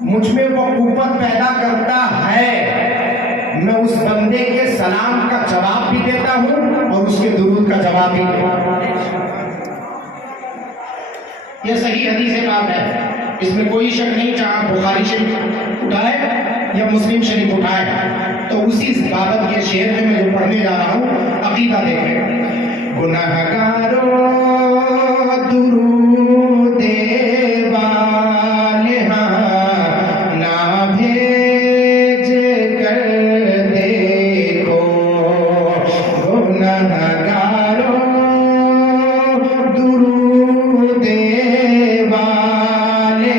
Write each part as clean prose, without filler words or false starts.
مجھ میں وہ قوت پیدا کرتا ہے، میں اس بندے کے سلام کا جواب بھی دیتا ہوں اور اس کے درود کا جواب بھی دیتا ہوں۔ یہ صحیح حدیث پاک ہے، اس میں کوئی شک نہیں، چاہے بخاری شریف اٹھائے یا مسلم شریف اٹھائے۔ تو اسی بابت کے شعر میں جو پڑھنے جا رہا ہوں، عقیدہ دیکھیں۔ گنہگاروں درود والے نہ بھیج کر دیکھو، گنہگاروں درود والے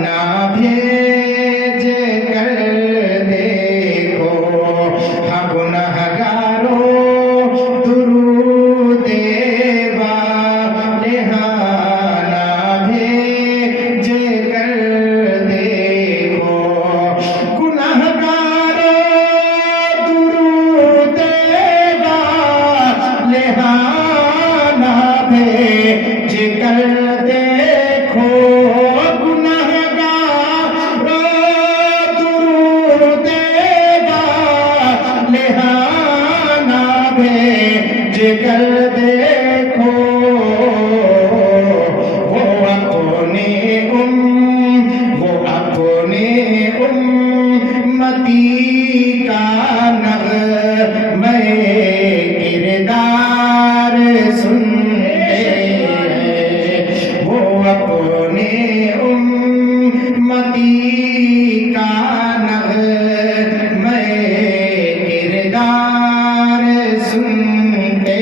نہ بھیج کر دیکھو، ہاں گنہگاروں درود والے نہ بھیج کر دیکھو، گنہگاروں درود والے نہ بھیج کر دیکھو، گنہگاروں درود والے نہ بھیج کر دیکھو، وہ اپنے امتی کا نغمہ کردار سنتے ہیں، وہ اپنے امتی کا نغمہ کردار سنتے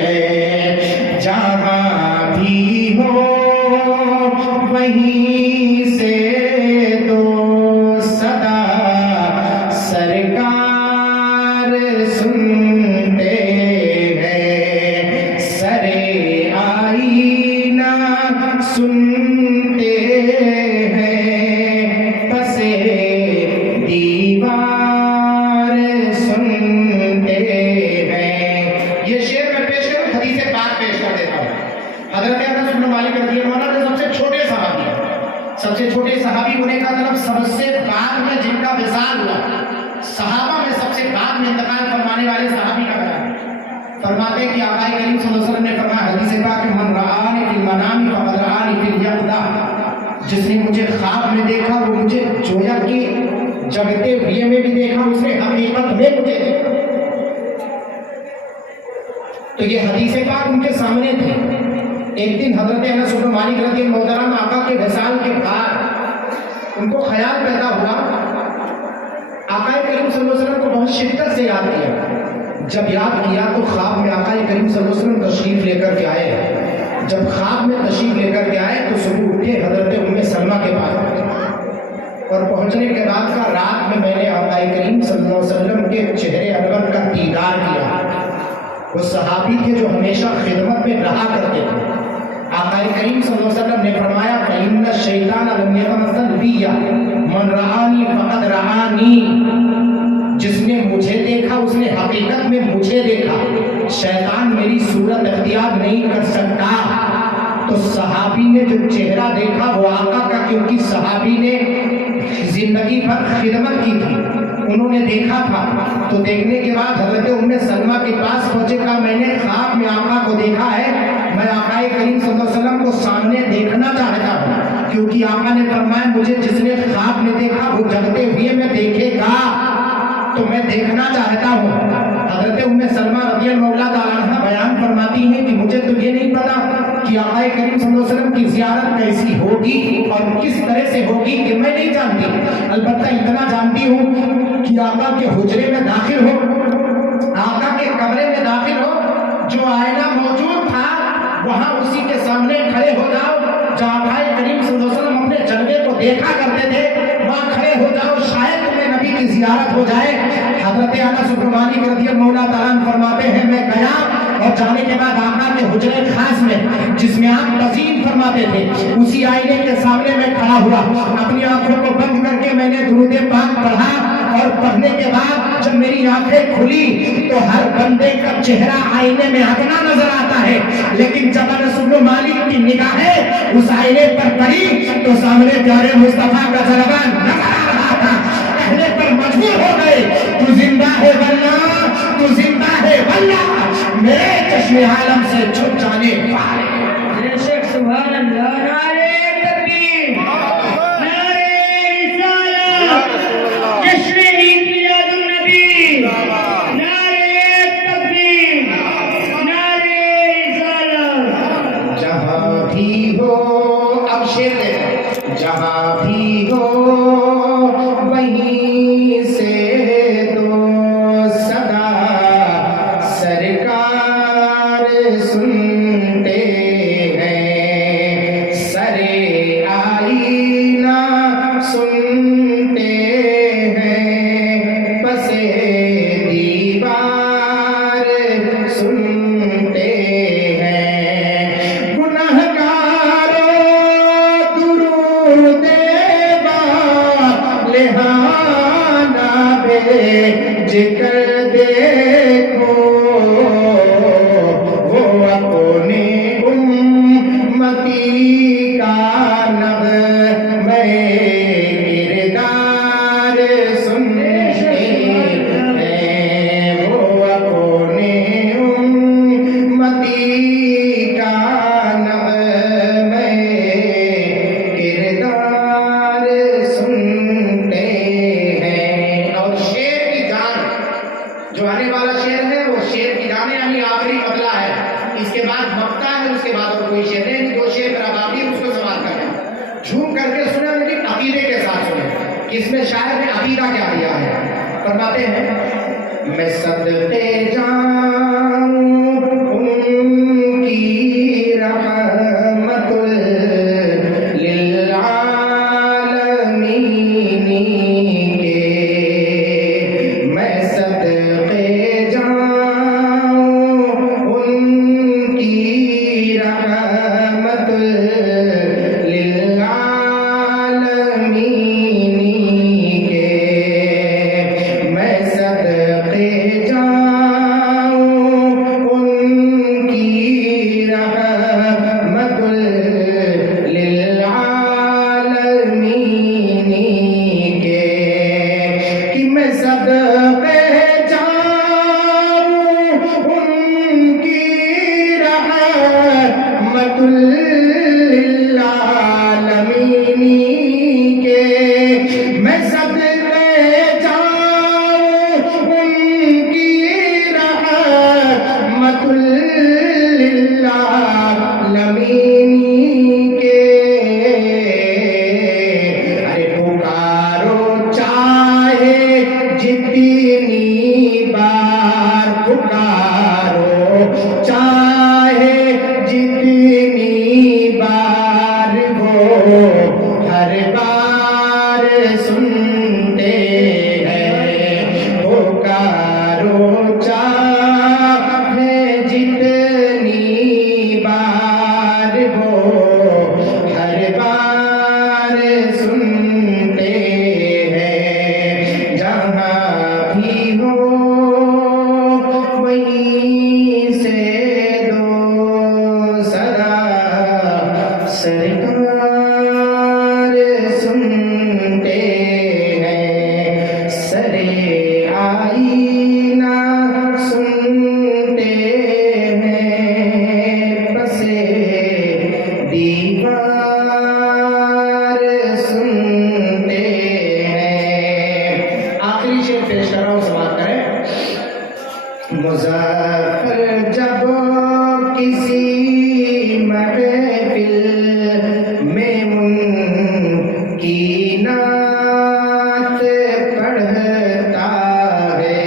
ہیں، جہاں بھی ہو وہیں سے دو صدا سرکار سنتے ہیں، سرے آئینہ سنتے ہیں، پسے دیوار سنتے ہیں۔ یہ شعر میں پیش کروں، حدیث پاک پیش کر دیتا ہوں۔ حضرت انس بن مالک رضی اللہ عنہ سب سے چھوٹے صحابی ہیں، سب سے چھوٹے صحابی ہونے کا مطلب سب سے بعد میں جن کا وصال ہوا، صحابہ میں سب سے بعد میں انتقال فرمانے والے صحابی کا بیان فرماتے ہیں کہ آقا کریم صلی اللہ علیہ وسلم نے فرمایا حدیث پاک کہ من رآنی فی المنام فقد رآنی فی الیقظہ، جس نے مجھے خواب میں دیکھا وہ مجھے جویا کہ جگتے ہوئے میں بھی دیکھا، اس نے حقیقت میں مجھے دیکھا۔ تو یہ حدیث پاک ان کے سامنے تھے۔ ایک دن حضرت انس بن مالک رضی اللہ عنہ آقا کے وصال کے بعد ان کو خیال پیدا ہوا، آقا کریم صلی اللہ علیہ وسلم کو بہت شدت سے یاد کیا۔ جب یاد کیا تو خواب میں آقا کریم صلی اللہ علیہ وسلم تشریف لے کر کے آئے۔ جب خواب میں تشریف لے کر کے آئے تو صبح اٹھے حضرت ام سلمہ کے پاس، اور پہنچنے کے بعد کا رات میں نے آقا کریم صلی اللہ علیہ وسلم کے چہرے انور کا دیدار کیا۔ وہ صحابی تھے جو ہمیشہ خدمت میں رہا کرتے تھے۔ آقا کریم صلی اللہ علیہ وسلم نے فرمایا فَإِنَّ الشَّيْطَانَ لَمْ يَتَمَثَّلْ بِيَّ مَنْ رَآنِي فَقَدْ رَآنِي، جس نے مجھے دیکھا اس نے حقیقت میں مجھے دیکھا، شیطان میری صورت اختیار نہیں کر سکتا۔ تو صحابی نے جو چہرہ دیکھا وہ آقا کا، کیونکہ صحابی نے زندگی بھر خدمت کی تھی، انہوں نے دیکھا تھا۔ تو دیکھنے کے بعد حضرت ام سلمہ کے پاس پہنچے، کہا میں نے خواب میں آقا کو دیکھا ہے، میں آقا کریم صلی اللہ علیہ وسلم کو سامنے دیکھنا چاہتا ہوں، کیونکہ آقا نے فرمایا مجھے جس نے خواب میں دیکھا وہ جگتے ہوئے میں دیکھے گا، تو میں دیکھنا چاہتا ہوں۔ حضرت ام سلمہ رضی اللہ تعالیٰ عنہ بیان فرماتی ہیں کہ مجھے تو یہ نہیں پتا کہ آقا کریم صلی اللہ علیہ وسلم کی زیارت کیسی ہوگی اور کس طرح سے ہوگی، کہ میں نہیں جانتی، البتہ اتنا جانتی ہوں کہ آقا کے حجرے میں داخل ہو، آقا کے کمرے میں داخل ہو، جو آئینہ موجود تھا وہاں اسی کے سامنے کھڑے ہو جاؤ، جہاں آقا کریم صلی اللہ علیہ وسلم اپنے جلوے کو دیکھا کرتے تھے وہاں کھڑے ہو جاؤ، شاید تمہیں نبی کی زیارت ہو جائے۔ حضرت انس بن مالک رضی اللہ تعالیٰ عنہ فرماتے ہیں میں گیا، اور جانے کے بعد آقا کے حجرے خاص میں جس میں آپ تزئین فرماتے تھے اسی آئینے کے سامنے میں کھڑا ہوا، اپنی آنکھوں کو بند کر کے میں نے درود پاک پڑھا اور پڑھنے کے بعد جب میری آنکھیں کھلی تو ہر بندے کا چہرہ آئینے میں اپنا نظر آتا ہے، لیکن جب انس بن مالک کی نگاہیں اس آئینے پر پڑی تو سامنے پیارے مصطفیٰ کا جلوہ نظر آ رہا تھا۔ کہنے پر مجبور ہو گئے، تو زندہ ہے واللہ، تو زندہ ہے واللہ، میرے چشم عالم سے چھپ جانے والے۔ بے شک سبحان اللہ، نعرہ تکبیر، نعرہ رسالت، جشن عید میلاد النبی، نعرہ تکبیر، نعرہ رسالت۔ جہاں بھی ہو، اب شعر ہے، جہاں بھی ہو وہیں سے دو صدا سرکار سنتے ہیں، سرے آئینہ سنتے ہیں، پسے دیوار سنتے ہیں، گنہگاروں درود لہانا بھیج کر دیکھو، وہ اپنے امتی کا نغمہ کردار سنتے ہیں، وہ اپنے امتی کا نغمہ کردار سنتے ہیں۔ اور شعر کی جان، جو آنے والا شعر ہے وہ شعر کی جان یعنی آخری مطلع ہے، اس کے بعد مقطع ہے، اس کے بعد اور کوئی شعر نہیں، جو شعر پر اب آپ بھی اس کو سماعت کریں، جھوم کر کے سنیں لیکن عقیدے کے ساتھ سنیں کہ اس میں شاعر نے عقیدہ کیا دیا ہے۔ فرماتے ہیں، میں صدقے جاؤں ان کی رحمت للعالمین کے، میں صدقے جاؤں ان کی رحمت للعالمین کے، میں صدقے جاؤں ان کی رحمت للعالمین کے، کہ میں صدقے جاؤں ان کی رحمت للعالمین کے، میں صدقے جاؤں ان کی رحمت للعالمین کے، ارے پکارو چاہے جتنی بار، پکارو چاہے جتنی بار، وہ ہر بار سنتے ہیں، پکارو چاہے جتنی بار، وہ ہر بار سنتے ہیں، جہاں بھی ہو وہیں سے دو صدا سرکار سنتے ہیں، سرے آئینہ سنتے ہیں، پسے دیوار سنتے ہیں۔ آخری شعر پیش کر رہا ہوں، سماعت کریں۔ مظفر جب کسی محفل میں ان کی نعت پڑھتا ہے،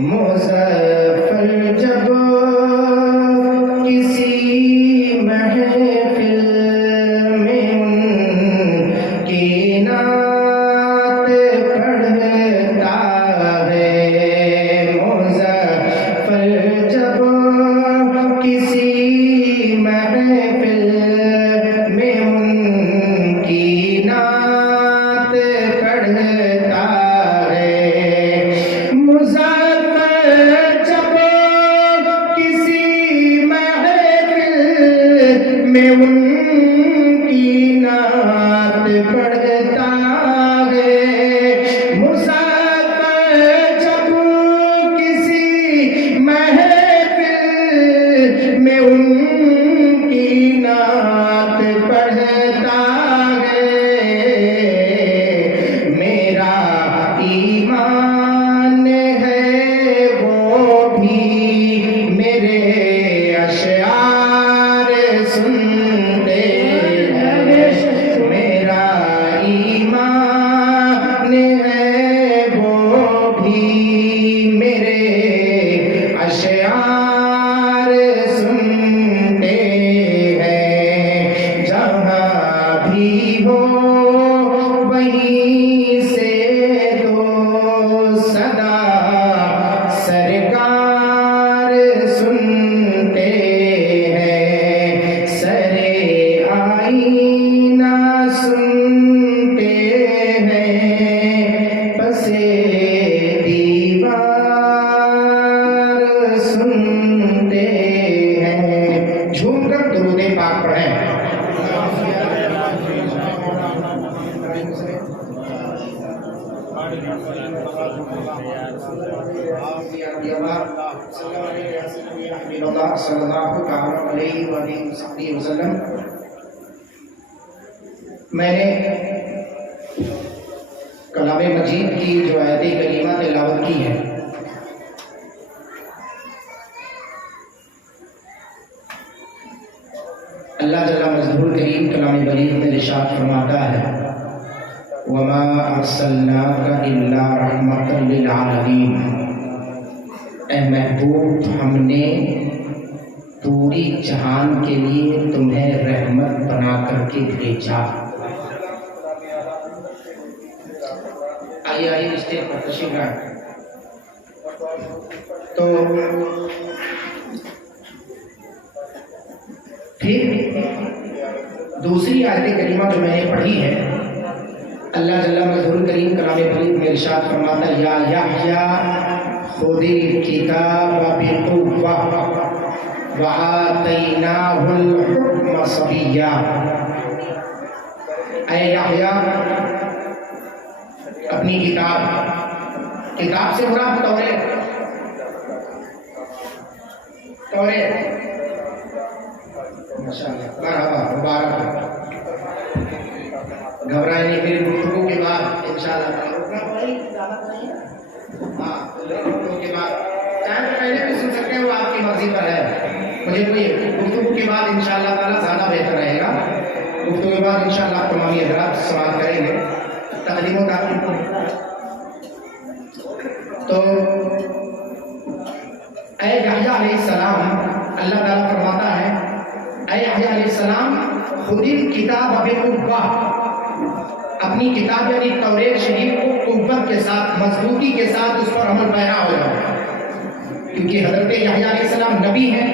مظفر جب کسی محفل میں ان کی نعت پڑھتا ہے، مظفر جب کسی محفل میں ان کی نعت پڑھتا میں ان کی نعت پڑھتا ہے، مسافر جب کسی محفل میں ان کی نعت پڑھتا ہے، میرا ایمان ہے وہ بھی میرے اشعار سنتے ہیں، میرا ایمان ہے وہ بھی میرے اشعار سنتے ہیں، جہاں بھی ہو وہیں سے تو صدا سرکار سنتے ہیں، سرے آئینہ سنتے ہیں، پسے دیوار سنتے ہیں۔ جھوم کر درود پاک پڑھیں۔ صلی اللہ علیہ وآلہ وسلم۔ میں نے کلام مجید کی جو آیت کریمہ تلاوت کی ہے، اللہ جل مجدہ کریم کلام بلیغ میں ارشاد فرماتا ہے، وَمَا أَرْسَلْنَاكَ إِلَّا رَحْمَةً لِلْعَالَمِينَ، اے محبوب ہم نے پوری جہان کے لیے تمہیں رحمت بنا کر کے بھیجا۔ آئیے اسٹیج پر تشریف لائیں۔ تو پھر دوسری آیت کریمہ جو میں نے پڑھی ہے، اللہ جل مجدہ کریم کلام بلیغ میں ارشاد فرماتا ہے، یا یحییٰ خذ الکتاب بقوۃ وآتیناہ الحکم صبیا۔ اے یحییٰ اپنی کتاب سے مراد توریت ماشاءاللہ، مرحبا، مبارک، گھبرائے نہیں، پھر گفتگو کے بعد انشاءاللہ گفتگو کے بعد چاہے تو پہلے بھی سن سکتے ہیں، وہ آپ کی مرضی پر ہے، مجھے کوئی گفتگو کے بعد انشاءاللہ تعالیٰ زیادہ بہتر رہے گا۔ گفتگو کے بعد انشاءاللہ آپ تمامی حضرات سوال کریں گے، تقدیم و تاخیر کو۔ تو اے یحییٰ علیہ السلام، اللہ تعالیٰ فرماتا ہے، اے یحییٰ علیہ السلام خذ الکتاب بقوۃ، اپنی کتاب یعنی توریت شریف کو قوت کے ساتھ، مضبوطی کے ساتھ اس پر عمل پیرا ہو جاؤ، کیونکہ حضرت یحییٰ علیہ السلام نبی ہیں۔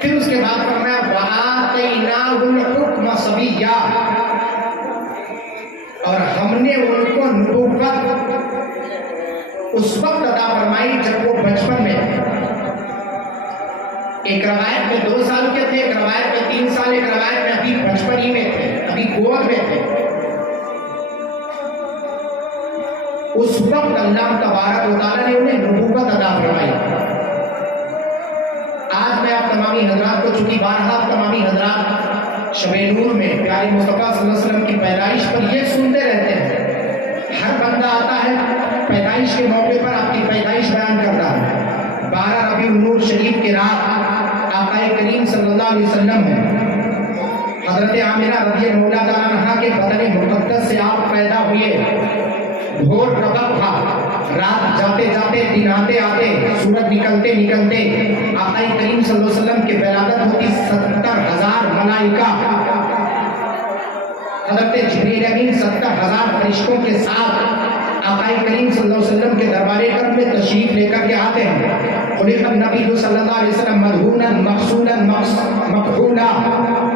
پھر اس کے بعد فرمایا وآتیناہ الحکم صبیا، اور ہم نے ان کو نبوت اس وقت عطا فرمائی جب وہ بچپن میں تھے۔ ایک روایت میں 2 سال کے تھے، ایک روایت میں 3 سال، ایک روایت میں ابھی بچپن ہی میں تھے، ابھی گود میں تھے۔ اس وقت اللہ تبارک و تعالیٰ نے انہیں نبوت عطا فرمائی۔ آج میں آپ تمامی حضرات کو، چونکہ بارہا تمامی حضرات شب نور میں پیارے مصطفیٰ صلی اللہ علیہ وسلم کی پیدائش پر یہ سنتے رہتے ہیں، ہر بندہ آتا ہے پیدائش کے موقع پر آپ کی پیدائش بیان کرتا ہے۔ 12 ربیع النور شریف کے رات آقا کریم صلی اللہ علیہ وسلم ہے، حضرت عامرہ رضی اللہ تعالیٰ عنہا کے بدن مقدس سے آپ پیدا ہوئے۔ بھور ربق تھا، رات جاتے جاتے، دن آتے آتے، سورج نکلتے نکلتے آقا کریم صلی اللہ علیہ وسلم کی ولادت ہوتی۔ 70,000 ملائکہ، حضرت جبریل امین 70,000 فرشتوں کے ساتھ آقا کریم صلی اللہ علیہ وسلم کے دربار کرم میں تشریف لے کر کے آتے ہیں۔ خلق النبی صلی اللہ علیہ وسلم مدہونا مغسولا مکحولا،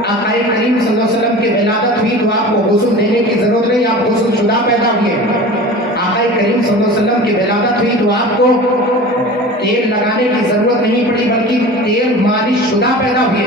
آقا کریم صلی اللہ علیہ وسلم کی ولادت ہوئی تو آپ کو غسل دینے کی ضرورت نہیں، آپ غسل شدہ پیدا ہوئے۔ آقا کریم صلی اللہ علیہ وسلم کی ولادت ہوئی تو آپ کو تیل لگانے کی ضرورت نہیں پڑی، بلکہ تیل مالش شدہ پیدا ہوئے۔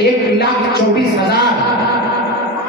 1,24,000,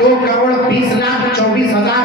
2,20,24,000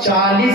40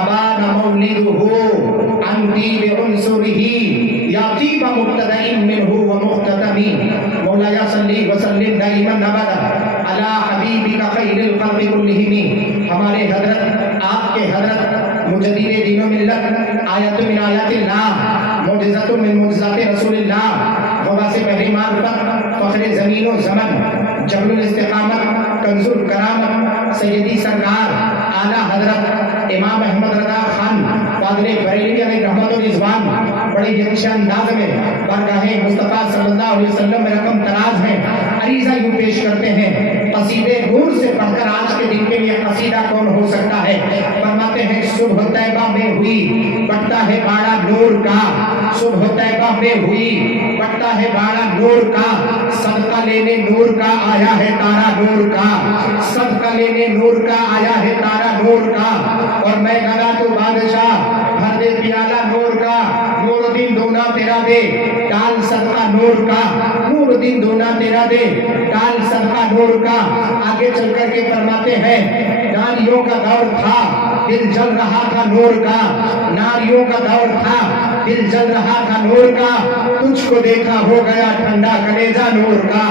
أبان مولده عن طيب عنصره يا طيب مبتدأ منه ومختتم مولاي صل وسلم دائما أبدا على حبيبك خير الخلق كلهم. ہمارے حضرت آپ کے حضرت مجدد دین و ملت آیت من آیات اللہ معجزۃ من معجزات رسول اللہ غواث بحر معرفت فخر زمین و زمن جبل الاستقامت کنز الکرامت سیدی سرکار اعلیٰ حضرت امام احمد رضا خان پادری بریلوی علیہ رحمت و رضوان بڑی یکش انداز میں بارگاہ مصطفیٰ صلی اللہ علیہ وسلم میں رقم تراز ہیں عریضہ یوں پیش کرتے ہیں. قصیدے نور سے پڑھ کر آج کے دن کے لیے قصیدہ کون ہو سکتا ہے؟ فرماتے ہیں صبح طیبہ میں ہوئی بٹتا ہے باڑا نور کا، صبح طیبہ میں ہوئی بٹتا ہے باڑا نور کا، صدقہ لینے نور کا آیا ہے تارا نور کا، صدقہ لینے نور کا آیا ہے تارا نور کا. اور میں گنا تو بادشاہ بھر دے پیالہ نور کا، نور دن دونا تیرا دے ڈال صدقہ نور کا، نور دن دونا تیرا دے ڈال صدقہ نور کا. آگے چل کر کے فرماتے ہیں ناریوں کا دور تھا دل جل رہا تھا نور کا، ناریوں کا دور تھا دل جل رہا تھا نور کا، تجھ کو دیکھا ہو گیا ٹھنڈا کلیجہ نور کا،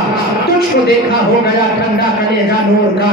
تجھ کو دیکھا ہو گیا ٹھنڈا کلیجہ نور کا.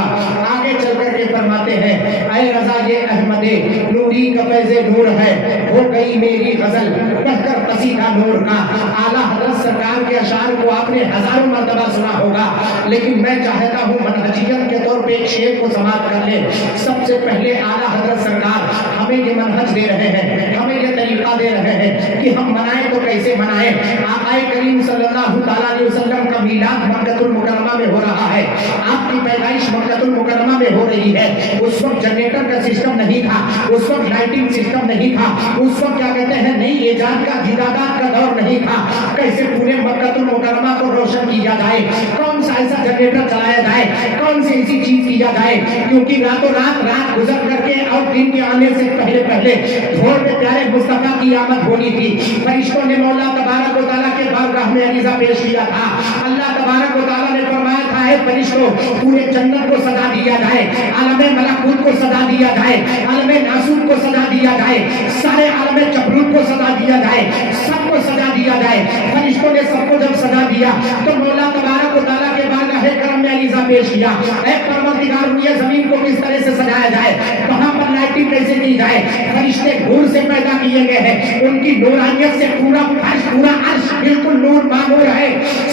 آگے چل کر کے فرماتے ہیں اے رضا یہ احمد نوری کا فیض نور ہے، ہو گئی میری غزل پڑھ کر قصیدہ نور کا. اعلیٰ حضرت سرکار کے اشعار کو آپ نے ہزاروں مرتبہ سنا ہوگا، لیکن میں چاہتا ہوں منہجیت کے طور پہ ایک شعر کو سماعت کر لیں. سب سے پہلے اعلیٰ حضرت سرکار ہمیں یہ منہج دے رہے ہیں، ہمیں یہ طریقہ دے رہے ہیں کہ ہم منائیں تو کیسے منائیں. آقا کریم صلی اللہ تعالیٰ علیہ وسلم کا میلاد مکہ المکرمہ میں ہو رہا ہے، آپ کی پیدائش مکہ المکرمہ میں ہو رہی ہے. اس وقت جنریٹر کا سسٹم نہیں تھا، اس وقت لائٹنگ سسٹم نہیں تھا، اس وقت کیا کہتے ہیں نئی ایجاد کا جدادات کا دور نہیں تھا. کیسے پورے مکہ المکرمہ کو روشن کیا جائے، کون سا ایسا جنریٹر چلایا جائے، کون سی ایسی چیز کیا جائے، کیونکہ راتوں رات گزر کر کے اور دن کے آنے سے پہلے بھور میں پیارے مصطفیٰ کی آمد ہونی تھی. فرشتوں نے مولا تبارک و تعالیٰ کے بارگاہ میں عریضہ پیش کیا تھا. اللہ تبارک و تعالیٰ نے فرمایا تھا اے فرشتوں پورے جنت کو سجا دیا جائے، عالم ملکوت کو سجا دیا جائے، عالم ناسوت کو سجا دیا جائے، سارے عالم جبروت کو سجا دیا جائے، سب کو سجا دیا جائے. فرشتوں نے سب کو جب سجا دیا تو مولا تبارک و تعالیٰ کے بارگاہ کرم میں عریضہ پیش کیا اے پروردگار یہ زمین کو کس طرح سے سجایا جائے، وہاں پر لائٹنگ کیسے کی جائے. فرشتے نور سے پیدا کیے گئے ہیں، ان کی نورانیت سے پورا عرش بالکل نور معمور ہے.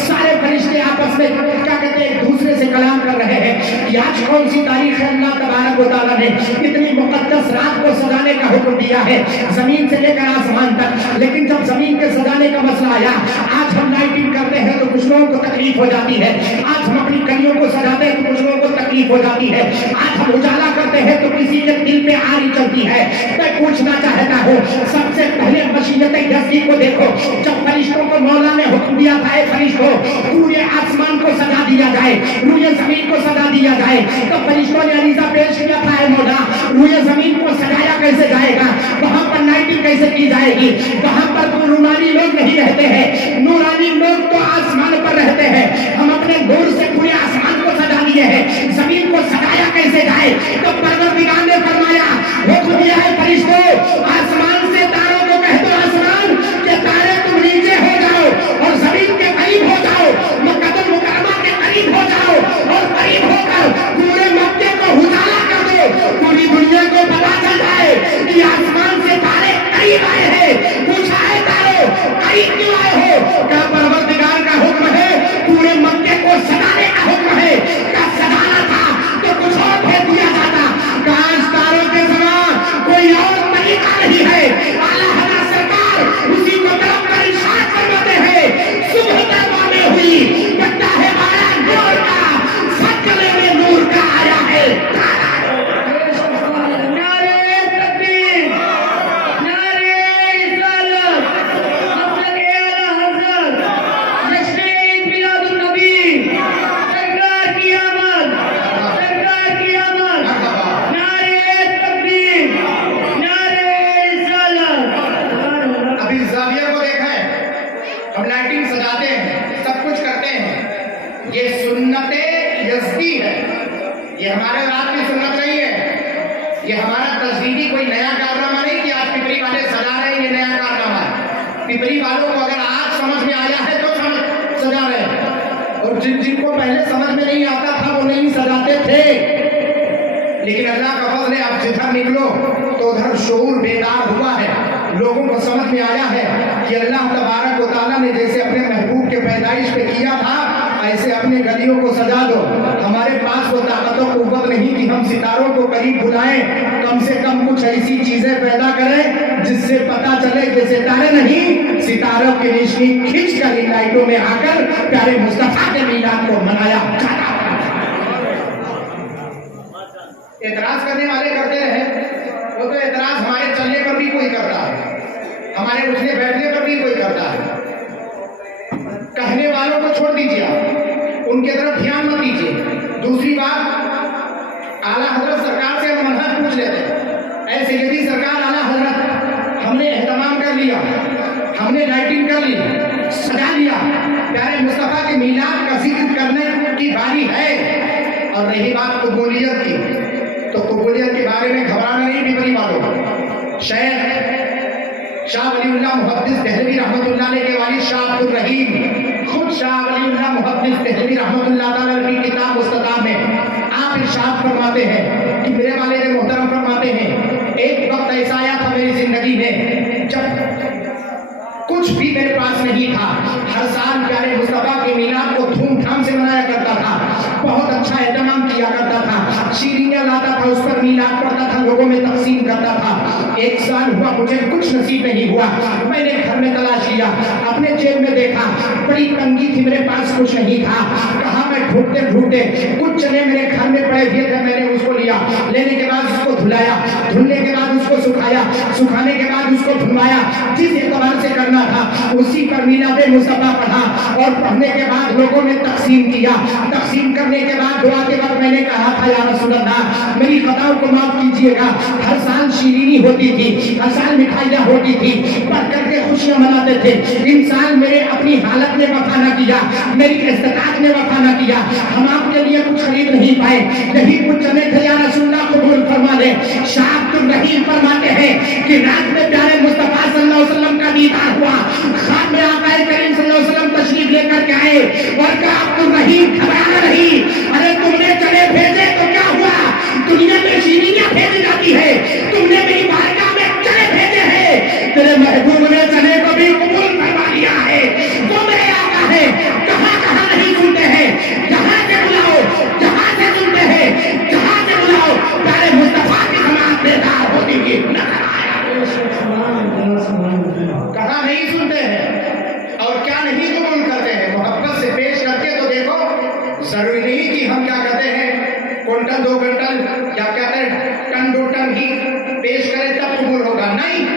سارے فرشتے آپس میں کیا کہتے ہیں ایک دوسرے سے کلام کر رہے ہیں. آج کون سی تاریخ ہے اللہ تبارک و تعالیٰ نے اتنی مقدس رات کو سجانے کا حکم دیا ہے زمین سے لے کر آسمان تک. لیکن جب زمین کے سجانے کا مسئلہ آیا، آج ہم لائٹنگ کرتے ہیں تو کچھ لوگوں کو تکلیف ہو جاتی ہے، آج ہم اپنی کلیوں کو سجاتے ہیں تو کچھ لوگوں کو تکلیف ہو جاتی ہے، آج ہم اجالا کرتے ہیں تو کسی کے دل پہ آری چلتی ہے. میں پوچھنا چاہتا ہوں سب سے پہلے مشیت یزدی کو دیکھو. جب فرشتوں کو مولا نے حکم دیا تھا اے فرشتوں پورے آسمان کو سجا دیا جائے، روئے زمین کو سجا دیا جائے، تو فرشتوں نے عریضہ پیش کیا تھا اے مولا روئے زمین کو سجایا کیسے جائے گا، وہاں پر لائٹنگ کیسے کی جائے گی، وہاں پر تو نورانی لوگ نہیں رہتے ہیں، نورانی لوگ تو آسمان پر رہتے ہیں. ہم اپنے نور سے پورے آسمان کو سجا دیے ہیں، زمین کو سجایا کیسے جائے. تو پروردگار نے فرمایا حکم دیا ہے فرشتوں آسمان سے تاروں کو کہہ دو آسمان کہ تارے تم نیچے ہو جاؤ اور زمین کے قریب ہو جاؤ، مکہ المکرمہ کے قریب ہو جاؤ اور قریب ہو کر پورے مکے کو اجالا کر دو، پوری دنیا کو پتا چل جائے کہ آسمان سے تارے قریب آئے ہیں. پوچھا ہے تاروں قریب کیوں آئے ہو؟ کیا پروردگار کا حکم ہے پورے مکے کو سجانے کا حکم ہے. کیا سجانا تھا تو کچھ اور بھیج دیا جاتا. کاش تاروں کے سوا کوئی اور طریقہ نہیں ہے. اعلیٰ حضرت سرکار اسی کو طرف کر ارشاد فرماتے ہیں صبح طیبہ میں ہوئی بٹتا ہے باڑا نور کا، صدقہ لینے نور کا آیا ہے تارا. نعرہ تکبیر، نعرہ رسالت، مسلک اعلیٰ حضرت جشن عید میلاد النبی، سرکار کی آمد، سرکار کی آمد. نعرہ تکبیر، نعرہ رسالت. ابھی زاویہ کو دیکھا ہے، ہم لائٹنگ سجاتے ہیں، سب کچھ کرتے ہیں، یہ سنت یزدی ہے، یہ ہمارے رات کی سنت نہیں ہے، یہ ہمارا تجدیدی کوئی نیا کام بری والوں کو اگر آج سمجھ میں آیا ہے تو سجا رہے ہیں، اور جن کو پہلے سمجھ میں نہیں آتا تھا وہ نہیں سجاتے تھے، لیکن اللہ کا فضل ہے اب جدھر نکلو تو ادھر شعور بیدار ہوا ہے، لوگوں کو سمجھ میں آیا ہے کہ اللہ تبارک و تعالیٰ نے جیسے اپنے محبوب کے پیدائش پہ کیا تھا ایسے اپنے گلیوں کو سجا دو۔ ہمارے پاس وہ طاقت و قوت نہیں کہ ہم ستاروں کو قریب بلائیں، کم سے کم کچھ ایسی چیزیں پیدا کریں جس سے پتا چلے کہ ستارے نہیں، ستاروں کی روشنی کھینچ کر ان لائٹوں میں آ کر پیارے مصطفیٰ کے میلاد کو منایا جاتا ہے۔ اعتراض کرنے والے کرتے رہے، وہ تو اعتراض ہمارے چلنے پر بھی کوئی کرتا ہے، ہمارے اٹھنے بیٹھنے پر بھی کوئی کرتا ہے، کہنے والوں کو چھوڑ دیجیے، ان کی طرف دھیان مت دیجیے۔ دوسری بات، اعلیٰ حضرت سرکار سے ہم منہج پوچھ لیتے ہیں، اے سیدی سرکار اعلیٰ حضرت، ہم نے اہتمام کر لیا، ہم نے لائٹنگ کر لی، سجا لیا، پیارے مصطفیٰ کے میلاد کا ذکر کرنے کی باری ہے، اور رہی بات قبولیت کی تو قبولیت کے بارے میں گھبرانا نہیں بھی بری والوں۔ شیخ شاہ ولی اللہ محدث دہلوی رحمۃ اللہ علیہ کے والد شاہ عبد الرحیم، خود شاہ ولی اللہ محدث دہلوی رحمۃ اللہ تعالیٰ علیہ کی کتاب مستطاب میں آپ ارشاد فرماتے ہیں کہ میرے والد محترم فرماتے ہیں، ایک وقت ایسا آیا تھا میری زندگی میں جب کچھ بھی میرے پاس نہیں تھا، ہر سال پیارے مصطفیٰ کے میلاد کو دھوم دھام سے منایا کرتا تھا، بہت اچھا اہتمام کیا کرتا تھا، شیرینیاں لاتا تھا، اس پر میلاد پڑھتا تھا، لوگوں میں تقسیم کرتا تھا۔ ایک سال ہوا مجھے کچھ نصیب نہیں ہوا، میں نے گھر میں تلاش کیا، اپنے جیب میں دیکھا، بڑی تنگی تھی، میرے پاس کچھ نہیں تھا، کہاں میں ڈھونڈتے ڈھونڈتے کچھ چنے میرے گھر میں پڑے ہوئے تھے، میں نے اس کو لیا، لینے کے بعد اس کو دھلایا، دھلنے کے بعد اس کو سکھایا، سکھانے کے بعد اس کو دھلوایا، جس اعتبار سے کرنا تھا اسی پر میلاد مصطفیٰ پڑھا، اور پڑھنے کے بعد لوگوں نے تقسیم کیا، تقسیم کرنے کے بعد دعا کے بعد میں نے کہا تھا یا رسول اللہ میری خطاؤں کو معاف کیجیے گا، ہر سال شیرینی ہوتی تھی، ہر سال مٹھائیاں ہوتی تھی، پڑھ کر کے خوشیاں مناتے تھے، ان سال میرے اپنی حالت نے وفا نہ کیا، میری استطاعت نے وفا نہ کیا، ہم آپ کے لیے کچھ خرید نہیں پائے، یہی کچھ چنے تھے یا رسول اللہ قبول فرما لے۔ شاہ عبد الرحیم فرماتے ہیں کہ رات میں پیارے مصطفیٰ صلی اللہ علیہ وسلم کا دیدار ہوا، خواب میں آقا کریم صلی اللہ علیہ وسلم تشریف لے کر کے آئے اور کہا عبد الرحیم گھبرانا نہیں، ارے تم نے چنے بھیجے تو کیا ہوا، دنیا میں شیرینیاں بھیجی جاتی ہے، تم نے میری بارگاہ میں چنے بھیجے ہیں، تیرے محبوب نے چنے کو بھی قبول فرما لیا ہے، وہ میرے آقا ہے، کہاں کہاں نہیں سنتے ہیں، جہاں سے بلاؤ، جہاں سے سنتے ہیں، جہاں سے بلاؤ، پیارے مصطفیٰ کی جماعت بیدار ہوتی ہوئی نظر آیا۔ کہاں نہیں سنتے ہیں اور کیا نہیں قبول کرتے ہیں، محبت سے پیش کر کے تو دیکھو، ضروری نہیں کہ ہم کیا کہتے ہیں کنٹل 2 کنٹل یا کہتے ہیں ٹن 2 ٹن ہی پیش کریں تب قبول ہوگا، نہیں،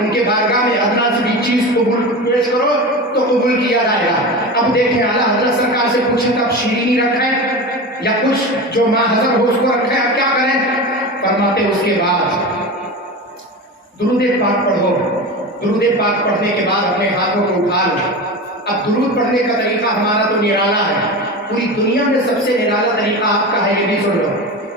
ان کے بارگاہ میں ادنا سے بھی چیز قبول پیش کرو تو قبول کیا جائے گا۔ اب دیکھیں اعلیٰ حضرت سرکار سے پوچھیں تب شیرینی رکھیں یا کچھ جو ماحضر ہو اس کو رکھیں، اب کیا کریں؟ فرماتے اس کے بعد درود پاک پڑھو، درود پاک پڑھنے کے بعد اپنے ہاتھوں کو اٹھا لو۔ اب درود پڑھنے کا طریقہ ہمارا تو نرالا ہے، پوری دنیا میں سب سے نرالا طریقہ آپ کا ہے، یہ بھی سن لو،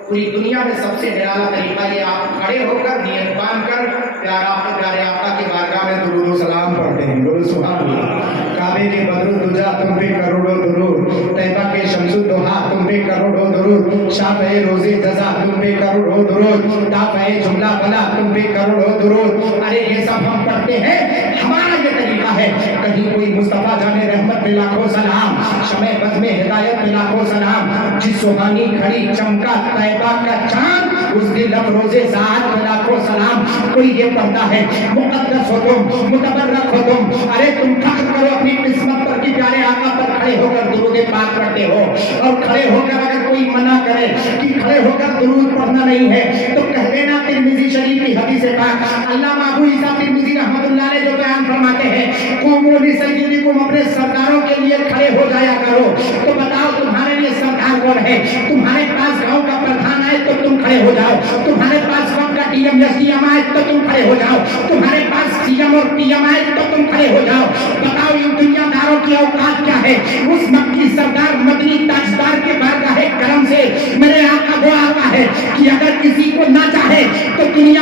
پوری دنیا میں سب سے نرالا طریقہ یہ آپ کھڑے ہو کر نیت باندھ کر پیارے آقا کی بارگاہ میں درود و سلام پڑھتے ہیں، بولو سبحان اللہ۔ کعبے کے بدر الدجا تم پہ کروڑوں درود، طیبہ کے شمس الدہا تم پہ کروڑوں درود، شافع روز جزا تم پہ کروڑوں درود، دافع جملہ بلا تم پہ کروڑوں درود۔ ارے یہ سب ہم پڑھتے ہیں، ہمارا یہ طریقہ ہے، کہیں کوئی مصطفیٰ جانے رحمت پہ لاکھوں سلام، شمع بز میں ہدایت پہ لاکھوں سلام، جس سبحانی گھڑی چمکا طیبہ کا چاند اس دن روزے ساعت پہ لاکھوں سلام۔ کوئی یہ پڑھتا ہے مقدس ہو تم، متبرک ہو تم، ارے تم فخر کرو اپنی قسمت پر کہ پیارے آقا پر کھڑے ہو کر درود پاک پڑھتے ہو، اور کھڑے ہو کر اگر کوئی منع کرے کہ کھڑے ہو کر درود پڑھنا نہیں ہے تو کہہ دینا ترمذی شریف کی حدیث پاک، علامہ ابو عیسیٰ ترمذی رحمۃ اللہ علیہ جو بیان فرماتے ہیں قوموا لسیدکم، اپنے سرداروں کے لیے کھڑے ہو جایا کرو۔ تو بتاؤ تمہارے لیے سردار کون ہے؟ تمہارے پاس گاؤں کا پردھان آئے تو تم کھڑے ہو جاؤ، تمہارے پاس گاؤں کا ڈی ایم یا سی ایم آئے تو تم کھڑے ہو جاؤ، تمہارے پاس سی ایم اور پی ایم آئے تو تم کھڑے ہو جاؤ۔ بتاؤ ان دنیا داروں کی اوقات کیا ہے؟ اس مکی سردار مدنی تاجدار کے بارگاہ کرم سے میرے آقا وہ آقا ہے کہ اگر کسی کو نہ چاہے تو دنیا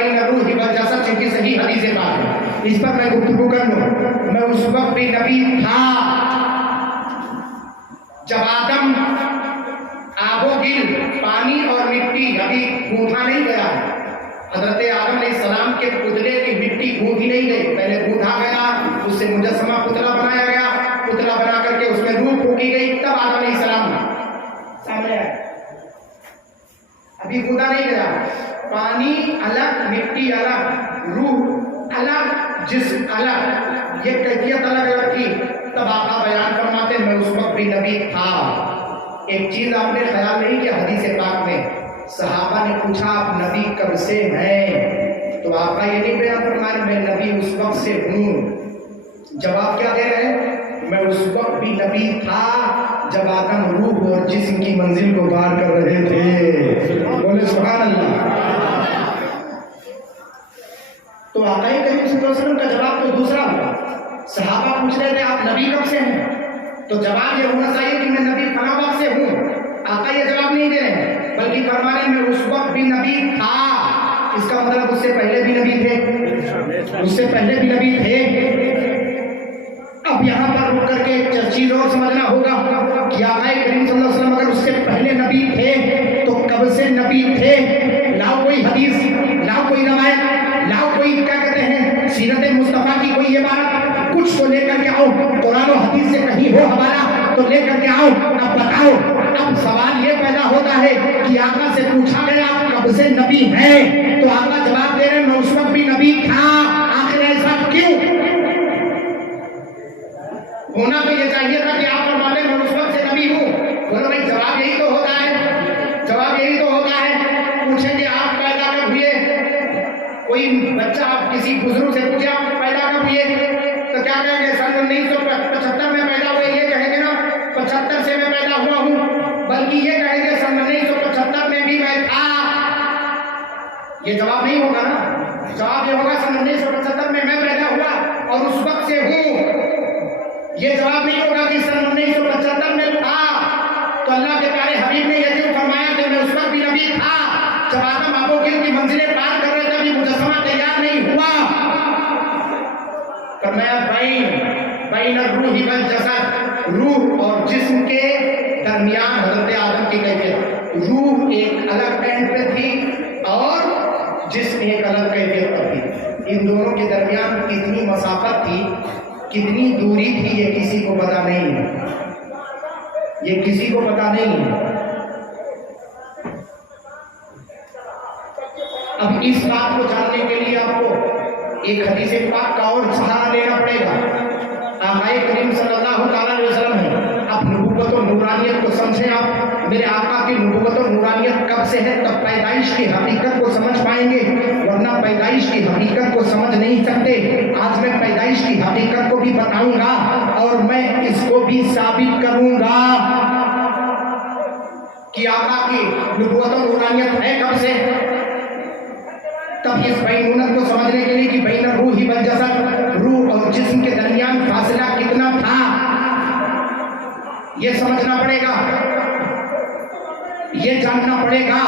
بین الروح والجسد کی صحیح حدیث پاک ہے، اس پر میں گفتگو کر لوں۔ میں اس وقت بھی نبی تھا جب آدم آب و گل، پانی اور مٹی ابھی گوندھا نہیں گیا۔ حضرت آدم علیہ السلام کے پتلے کی مٹی گوندھی نہیں گئی، پہلے گوندھا گیا، اس سے مجسمہ پتلا بنایا گیا، پتلا بنا کر کے اس میں روح پھونکی گئی، تب آدم علیہ السلام سامنے آئے۔ ابھی گوندھا نہیں گیا، پانی الگ، مٹی الگ، روح الگ، جسم الگ، یہ کیفیت الگ الگ تھی۔ تب آقا بیان فرماتے میں اس وقت بھی نبی تھا۔ ایک چیز آپ نے خیال نہیں کیا حدیث پاک میں، صحابہ نے پوچھا آپ نبی کب سے ہیں؟ تو آقا یہ نہیں بیان فرمائے میں نبی اس وقت سے ہوں۔ جواب کیا دے رہے ہیں؟ میں اس وقت بھی نبی تھا جب آدم روح اور جسم کی منزل کو پار کر رہے تھے۔ بولے سبحان اللہ۔ تو آقا کریم صلی اللہ علیہ وسلم کا جواب تو دوسرا ہوا۔ صحابہ پوچھ رہے تھے آپ نبی کب سے ہیں؟ تو جواب یہ ہونا چاہیے کہ میں نبی فلاں وقت سے ہوں۔ آقا یہ جواب نہیں دے رہے ہیں، بلکہ فرما رہے ہیں میں اس وقت بھی نبی تھا۔ اس کا مطلب اس سے پہلے بھی نبی تھے، اس سے پہلے بھی نبی تھے۔ اب یہاں پر رک کر کے ایک چیز اور سمجھنا ہوگا کہ آقا کریم صلی اللہ علیہ وسلم اگر اس سے پہلے نبی تھے تو کب سے نبی تھے؟ لاؤ کوئی حدیث، لاؤ کوئی روایت، لاؤ کوئی کیا کہتے ہیں سیرت مصطفیٰ کی کوئی یہ بات، کچھ تو لے کر کے آؤ، قرآن و حدیث سے کہیں ہو حوالہ تو لے کر کے آؤ۔ اب بتاؤ، اب سوال یہ پیدا ہوتا ہے کہ آقا سے پوچھا گیا آپ کب سے نبی ہیں؟ تو آقا جواب دے رہے ہیں میں اس وقت بھی نبی تھا۔ آخر ایسا کیوں؟ ہونا تو یہ چاہیے تھا کہ آپ فرماتے میں اس وقت سے نبی ہوں۔ بولو بھائی جواب یہی تو ہوتا ہے، جواب یہی تو ہوتا ہے۔ پوچھیں گے آپ پیدا کب ہوئے؟ کوئی بچہ آپ کسی بزرگ سے پوچھے آپ پیدا کب ہوئے تو کیا کہیں گے سن 1975 میں پیدا ہوئے، یہ کہیں گے نا 75 سے میں پیدا ہوا ہوں، بلکہ یہ کہیں گے سن 1975 میں بھی میں تھا۔ یہ جواب نہیں ہوگا نا، جواب یہ ہوگا سن 1975 میں پیدا ہوا اور اس وقت سے ہوں۔ یہ جواب نہیں ہوگا کہ سن 1975 میں تھا۔ تو اللہ کے پیارے حبیب نے یہ کیوں فرمایا کہ میں اس وقت بھی نبی تھا جب آدم آب و گل کی منزلیں پار کر رہے تھے، ابھی مجسمہ تیار نہیں ہوا۔ فرمایا بین الروح والجسد، روح اور جسم کے درمیان حضرت آدم کی کیفیت، روح ایک الگ اینڈ پہ تھی اور جسم ایک الگ کیفیت پر تھی۔ ان دونوں کے درمیان کتنی مسافت تھی، کتنی دوری تھی، یہ کسی کو پتا نہیں ہے، یہ کسی کو پتا نہیں ہے۔ اب اس بات کو جاننے کے لیے آپ کو ایک حدیث پاک کا اور سہارا لینا پڑے گا۔ آقا کریم صلی اللہ تعالیٰ علیہ وسلم ہے، آپ نبوت و نورانیت کو سمجھیں۔ آپ میرے آقا کی نبوت و نورانیت کب سے ہے تب پیدائش کی حقیقت کو سمجھ پائیں گے، ورنہ پیدائش کی حقیقت کو سمجھ نہیں سکتے۔ آج میں پیدائش کی حقیقت کو بھی بتاؤں گا اور میں اس کو بھی ثابت کروں گا کہ آقا کی نبوت و نورانیت ہے کب سے۔ تب اس بینونت کو سمجھنے کے لیے کہ بین الروح والجسد، روح اور جسم کے درمیان فاصلہ کتنا تھا یہ سمجھنا پڑے گا، یہ جاننا پڑے گا۔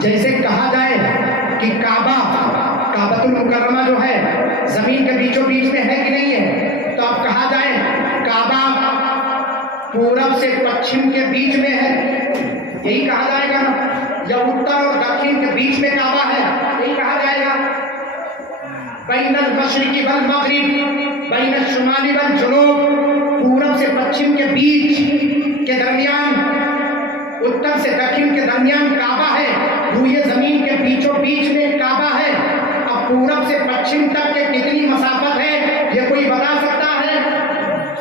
جیسے کہا جائے کہ کعبۃ المکرمہ جو ہے زمین کے بیچوں بیچ میں ہے کہ نہیں ہے، تو اب کہا جائے کعبہ پورب سے پچھم کے بیچ میں ہے، یہی کہا جائے گا نا، یا اتر اور دکھن کے بیچ میں کعبہ ہے، یہی کہا جائے گا۔ بین المشرق والمغرب، بین الشمال والجنوب، پورب سے پچھم کے بیچ کے درمیان، اتر سے دکھن کے درمیان کعبہ ہے، روئے زمین کے بیچوں بیچ میں کعبہ ہے۔ اب پورب سے پچھم تک کے کتنی مسافت ہے یہ کوئی بتا سکتا ہے؟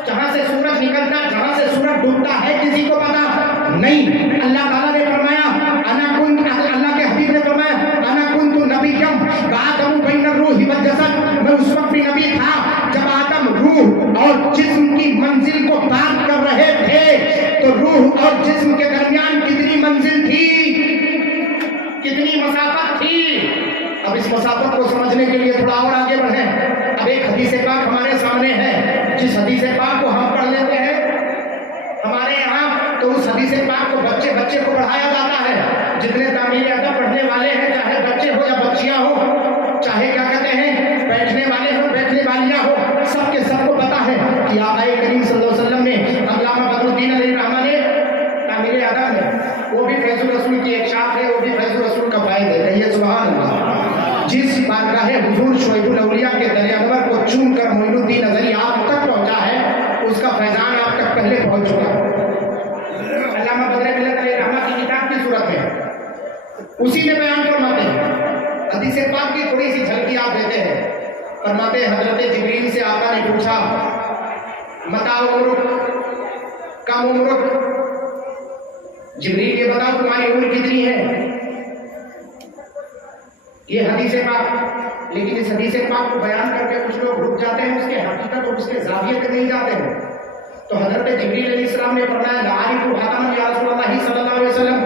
جہاں سے سورج نکلتا ہے، جہاں سے سورج ڈوبتا ہے، کسی کو پتا نہیں۔ اللہ تعالیٰ نے فرمایا اللہ کے حبیب نے فرمایا انا کنت نبیم وآدم بین الروح والجسد، میں اس وقت بھی نبی تھا جب آدم روح اور جسم کی منزل کو پار کر رہے تھے۔ تو روح اور جسم کے درمیان کتنی منزل تھی، کتنی مسافت تھی؟ اب اس مسافت کو سمجھنے کے لیے تھوڑا اور آگے بڑھیں۔ اب ایک حدیث پاک ہمارے سامنے ہے، جس حدیث پاک کو ہم پڑھ لیتے ہیں ہمارے یہاں، تو اس حدیث پاک کو بچے کو پڑھایا جاتا ہے۔ جتنے تعمیر ادب پڑھنے والے ہیں، چاہے بچے ہو یا بچی بچیاں ہو، چاہے کیا کہتے ہیں بیٹھنے والے ہو بیٹھنے والیاں ہو، سب کے سب کو پتا ہے کہ آقا کریم صلی اللہ علیہ وسلم نے علامہ بدر الدین علیہ الرحمہ نے تعمیر ادب ہے، وہ بھی فیض الرسول کی ایک شاخ ہے، وہ بھی فیض الرسول کا فائد ہے، کہیے سبحان اللہ۔ جس بارگاہ حضور شعیب الاولیاء کے در انور کو چون کر معین الدین نظری آپ تک پہنچا ہے، اس کا فیضان آپ تک پہلے پہنچ چکا ہے۔ علامہ بدر ملت علیہ الرحمہ کی کتاب کی صورت میں اسی میں بیان فرماتے ہیں، حدیث پاک کی تھوڑی سی جھلکی آپ دیتے ہیں۔ فرماتے ہیں حضرت جبریل سے آقا نے پوچھا متا عمرک، کم عمرک، جبریل یہ بتاؤ تمہاری عمر کتنی ہے؟ یہ حدیث پاک، لیکن اس حدیث پاک کو بیان کر کے کچھ لوگ رک جاتے ہیں، اس کے حقیقت اور اس کے زاویے پہ نہیں جاتے ہیں۔ تو حضرت جبریل علیہ السلام نے فرمایا لا اعرف حاتم یا رسول اللہ صلی اللہ علیہ وسلم،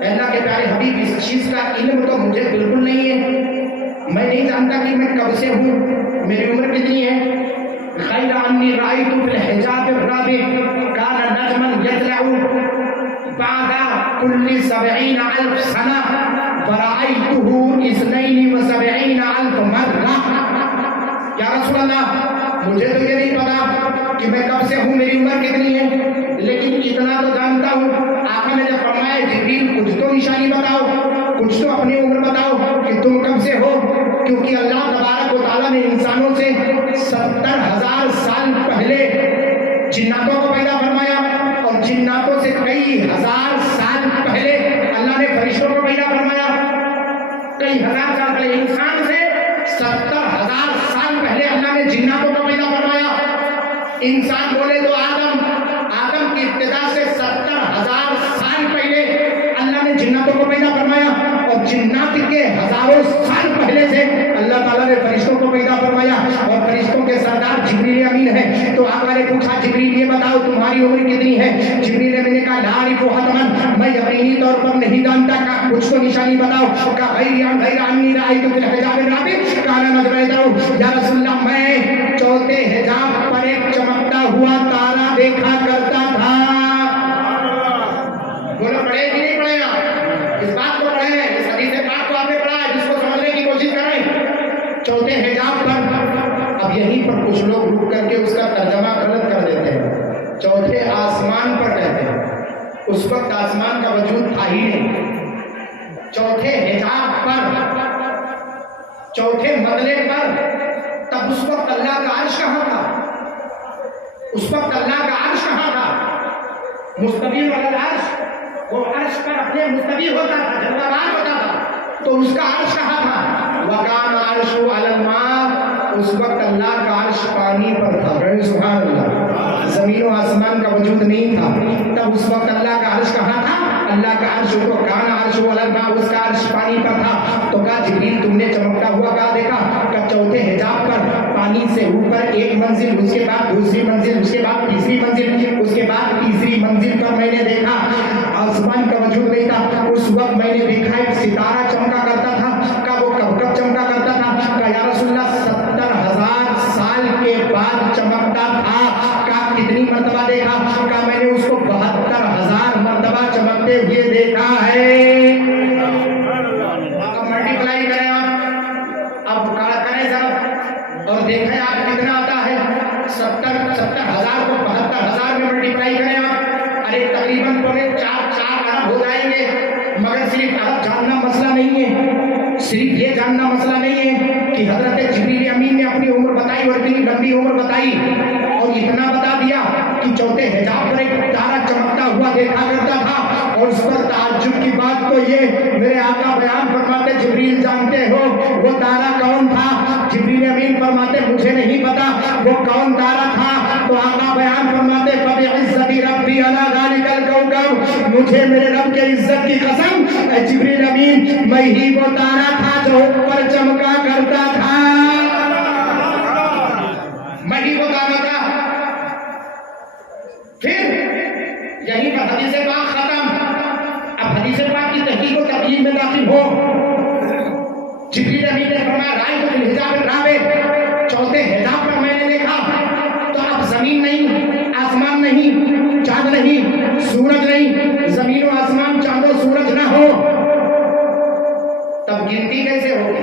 اے اللہ کے پیارے حبیب اس چیز کا علم تو مجھے بالکل نہیں ہے، میں نہیں جانتا کہ میں کب سے ہوں، میری عمر کتنی ہے۔ غیر انی رأیت فی الحجاب الرابع کان نجما یطلع بعد کل 70,000 سنہ فرأیتہ 72,000 مرہ۔ یا رسول اللہ مجھے تو یہ نہیں پتا کہ میں کب سے ہوں، میری عمر کتنی ہے، لیکن اتنا تو جانتا ہوں آقا نے جب فرمایا جبریل کچھ تو نشانی بتاؤ، کچھ تو اپنی عمر بتاؤ کہ تم کب سے ہو، کیونکہ اللہ تبارک و تعالیٰ نے انسانوں سے 70,000 سال پہلے جناتوں کو پیدا فرمایا، اور جناتوں سے کئی ہزار سال پہلے اللہ نے فرشتوں کو پیدا فرمایا، کئی ہزار سال پہلے انسان سے 70,000 سال پہلے اللہ نے جناتوں کو پیدا فرمایا۔ انسان بولے تو آدم کی ابتدا سے 70,000 سال پہلے اللہ نے جناتوں کو پیدا فرمایا، اور جنات کے ہزاروں سال پہلے سے اللہ تعالیٰ نے فرشتوں کو پیدا فرمایا، اور فرشتوں کے سردار جبریل امین ہے۔ تو آقا نے پوچھا جبریل یہ بتاؤ تمہاری عمر کتنی ہے؟ جبریل امین نے کہا لا اعرف حتما، میں یقینی طور پر نہیں جانتا، کہ کچھ تو نشانی بتاؤ۔ کہا غیر انی رأیت فی الحجاب الرابع کان نجما یطلع، یا رسول اللہ میں چوتھے حجاب پر ایک چمکتا ہوا تارا دیکھا کرتا تھا۔ بولو پڑھے کہ نہیں پڑھے گا؟ اس بات کو پڑھے، اس حدیث پاک کو آپ نے پڑھا ہے، جس کو سمجھنے کی کوشش کریں۔ چوتھے حجاب پر، اب یہیں پر کچھ لوگ رک کر کے اس کا ترجمہ غلط کر دیتے ہیں، چوتھے آسمان پر کہتے ہیں، اس وقت آسمان کا وجود تھا ہی نہیں۔ چوتھے حجاب پر، چوتھے مرتبے پر، تب اس وقت اللہ کا عرش کہاں تھا؟ اس وقت اللہ کا عرش کہاں تھا؟ مستوی علی العرش، وہ عرش پر اپنے مستوی ہوتا تھا، جلوہ ہوتا تھا، تو اس کا عرش کہاں تھا؟ وَكَانَ عَرْشُهُ عَلَى الْمَاءِ، اس وقت اللہ کا عرش پانی پر تھا۔ سبحان اللہ، زمین و آسمان کا وجود نہیں تھا، تب اس وقت اللہ کا عرش کہاں تھا؟ اللہ کا عرش، وَكَانَ عَرْشُهُ عَلَى الْمَاءِ، اس کا عرش پانی پر تھا۔ تو کہا جبریل تم نے چمکتا ہوا کہاں دیکھا؟ کہ چوتھے حجاب پر، پانی سے اوپر ایک منزل، اس کے بعد دوسری منزل، اس کے بعد تیسری منزل، اس کے بعد تیسری منزل پر میں نے دیکھا آسمان کا وجود نہیں تھا۔ اس وقت میں نے دیکھا ایک ستارہ چمکا کرتا تھا۔ کہ وہ کب کب چمکا کرتا تھا؟ کہ یا رسول اللہ 70,000 سال کے بعد چمکتا تھا۔ کہ کتنی مرتبہ دیکھا؟ کہ میں نے اس کو 72,000 مرتبہ چمکتے ہوئے دیکھا ہے۔ ملٹیپلائی کریں آپ، اب کریں صاحب اور دیکھیں آپ کتنا آتا ہے۔ 70,000 کو 72,000 میں ملٹیپلائی کریں آپ، ارے تقریباً 4 ارب ہو جائیں گے۔ مگر صرف ارب جاننا مسئلہ نہیں ہے، صرف یہ جاننا مسئلہ نہیں ہے کہ حضرت جبریل امین نے اپنی عمر بتائی اور اتنی لمبی عمر بتائی، اور اتنا بتا دیا کہ چوتھے حجاب پر ایک تارا چمکتا ہوا دیکھا کرتا تھا۔ اور اس پر تعجب کی بات تو یہ میرے آقا بیان فرماتے جبریل جانتے ہو وہ تارا کون تھا؟ جبریل امین فرماتے مجھے نہیں پتا وہ کون تارا تھا۔ تو آقا بیان فرماتے فبعزت ربی علی ذلک الکوکب، مجھے میرے رب کے عزت کی قسم اے جبریل امین میں ہی وہ تارا تھا جو اوپر چمکا کرتا تھا، میں ہی وہ تارا تھا۔ پھر یہیں پر حدیث پاک ختم۔ اب حدیث پاک کی تحقیق و تقیید میں داخل ہو۔ جبریل امین نے فرمایا رأیت فی الحجاب الرابع، چوتھے حجاب پر میں نے دیکھا۔ تو اب زمین نہیں، آسمان نہیں، چاند نہیں، سورج نہیں، زمین و آسمان چاند و سورج نہ ہو تب گنتی کیسے ہوگی؟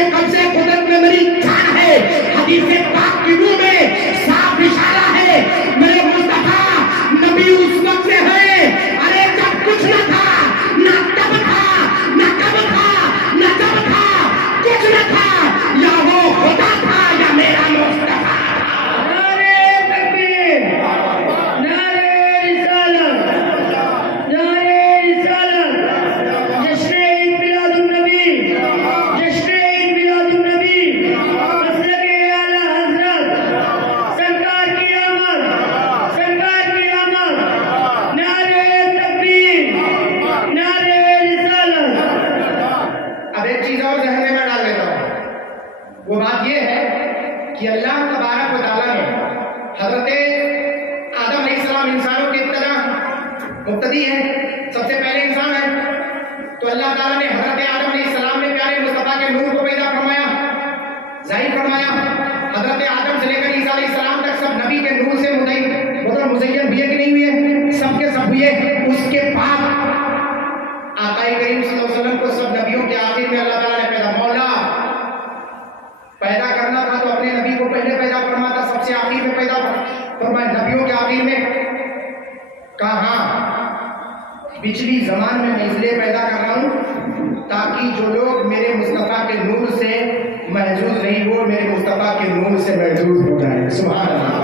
کے قبضے قدرت میں میری جان ہے. حدیث پاک کی روح میں صاف اشارہ ہے میرے مصطفیٰ نبی اس وقت سے ہے ارے جب کچھ نہ تھا نہ تب تھا نہ کب تھا نہ جب تھا کچھ نہ تھا یا وہ خدا تھا یا میرا مصطفیٰ. نعرے تکبیر نعرے رسالت نعرے رسالت جشن عید میلاد النبی جشن عید میلاد النبی مسلک اعلیٰ حضرت سرکار کی آمد نعرے تکبیر نعرے رسالت. اب ایک چیز اور ذہن میں ڈال دیتا ہوں. وہ بات یہ ہے کہ اللہ تبارک و تعالیٰ نے حضرت آدم علیہ السلام انسانوں کی ابتدا مبتدی ہے سب سے پہلے انسان ہے تو اللہ تعالیٰ نے حضرت آدم علیہ السلام میں پیارے مصطفیٰ کے نور کو پیدا فرمایا ظاہر فرمایا. حضرت آدم سے لے کر عیسیٰ علیہ السلام تک سب نبی کے نور سے مزین ہوئے کہ نہیں ہوئے سب کے سب ہوئے. اس کے بعد آقا کریم صلی اللہ علیہ وسلم کو سب نبیوں کے آخر میں اللہ تعالیٰ نے پیدا مولا پیدا کرنا تھا تو اپنے نبی کو پہلے پیدا فرماتا سب سے آخر میں پیدا فرمایا نبیوں کے آخر میں کہا پچھلی زمان میں اس لیے پیدا کر رہا ہوں تاکہ جو لوگ میرے مصطفیٰ کے نور سے محظوظ نہیں وہ میرے مصطفیٰ کے نور سے محظوظ ہو جائیں. سبحان اللہ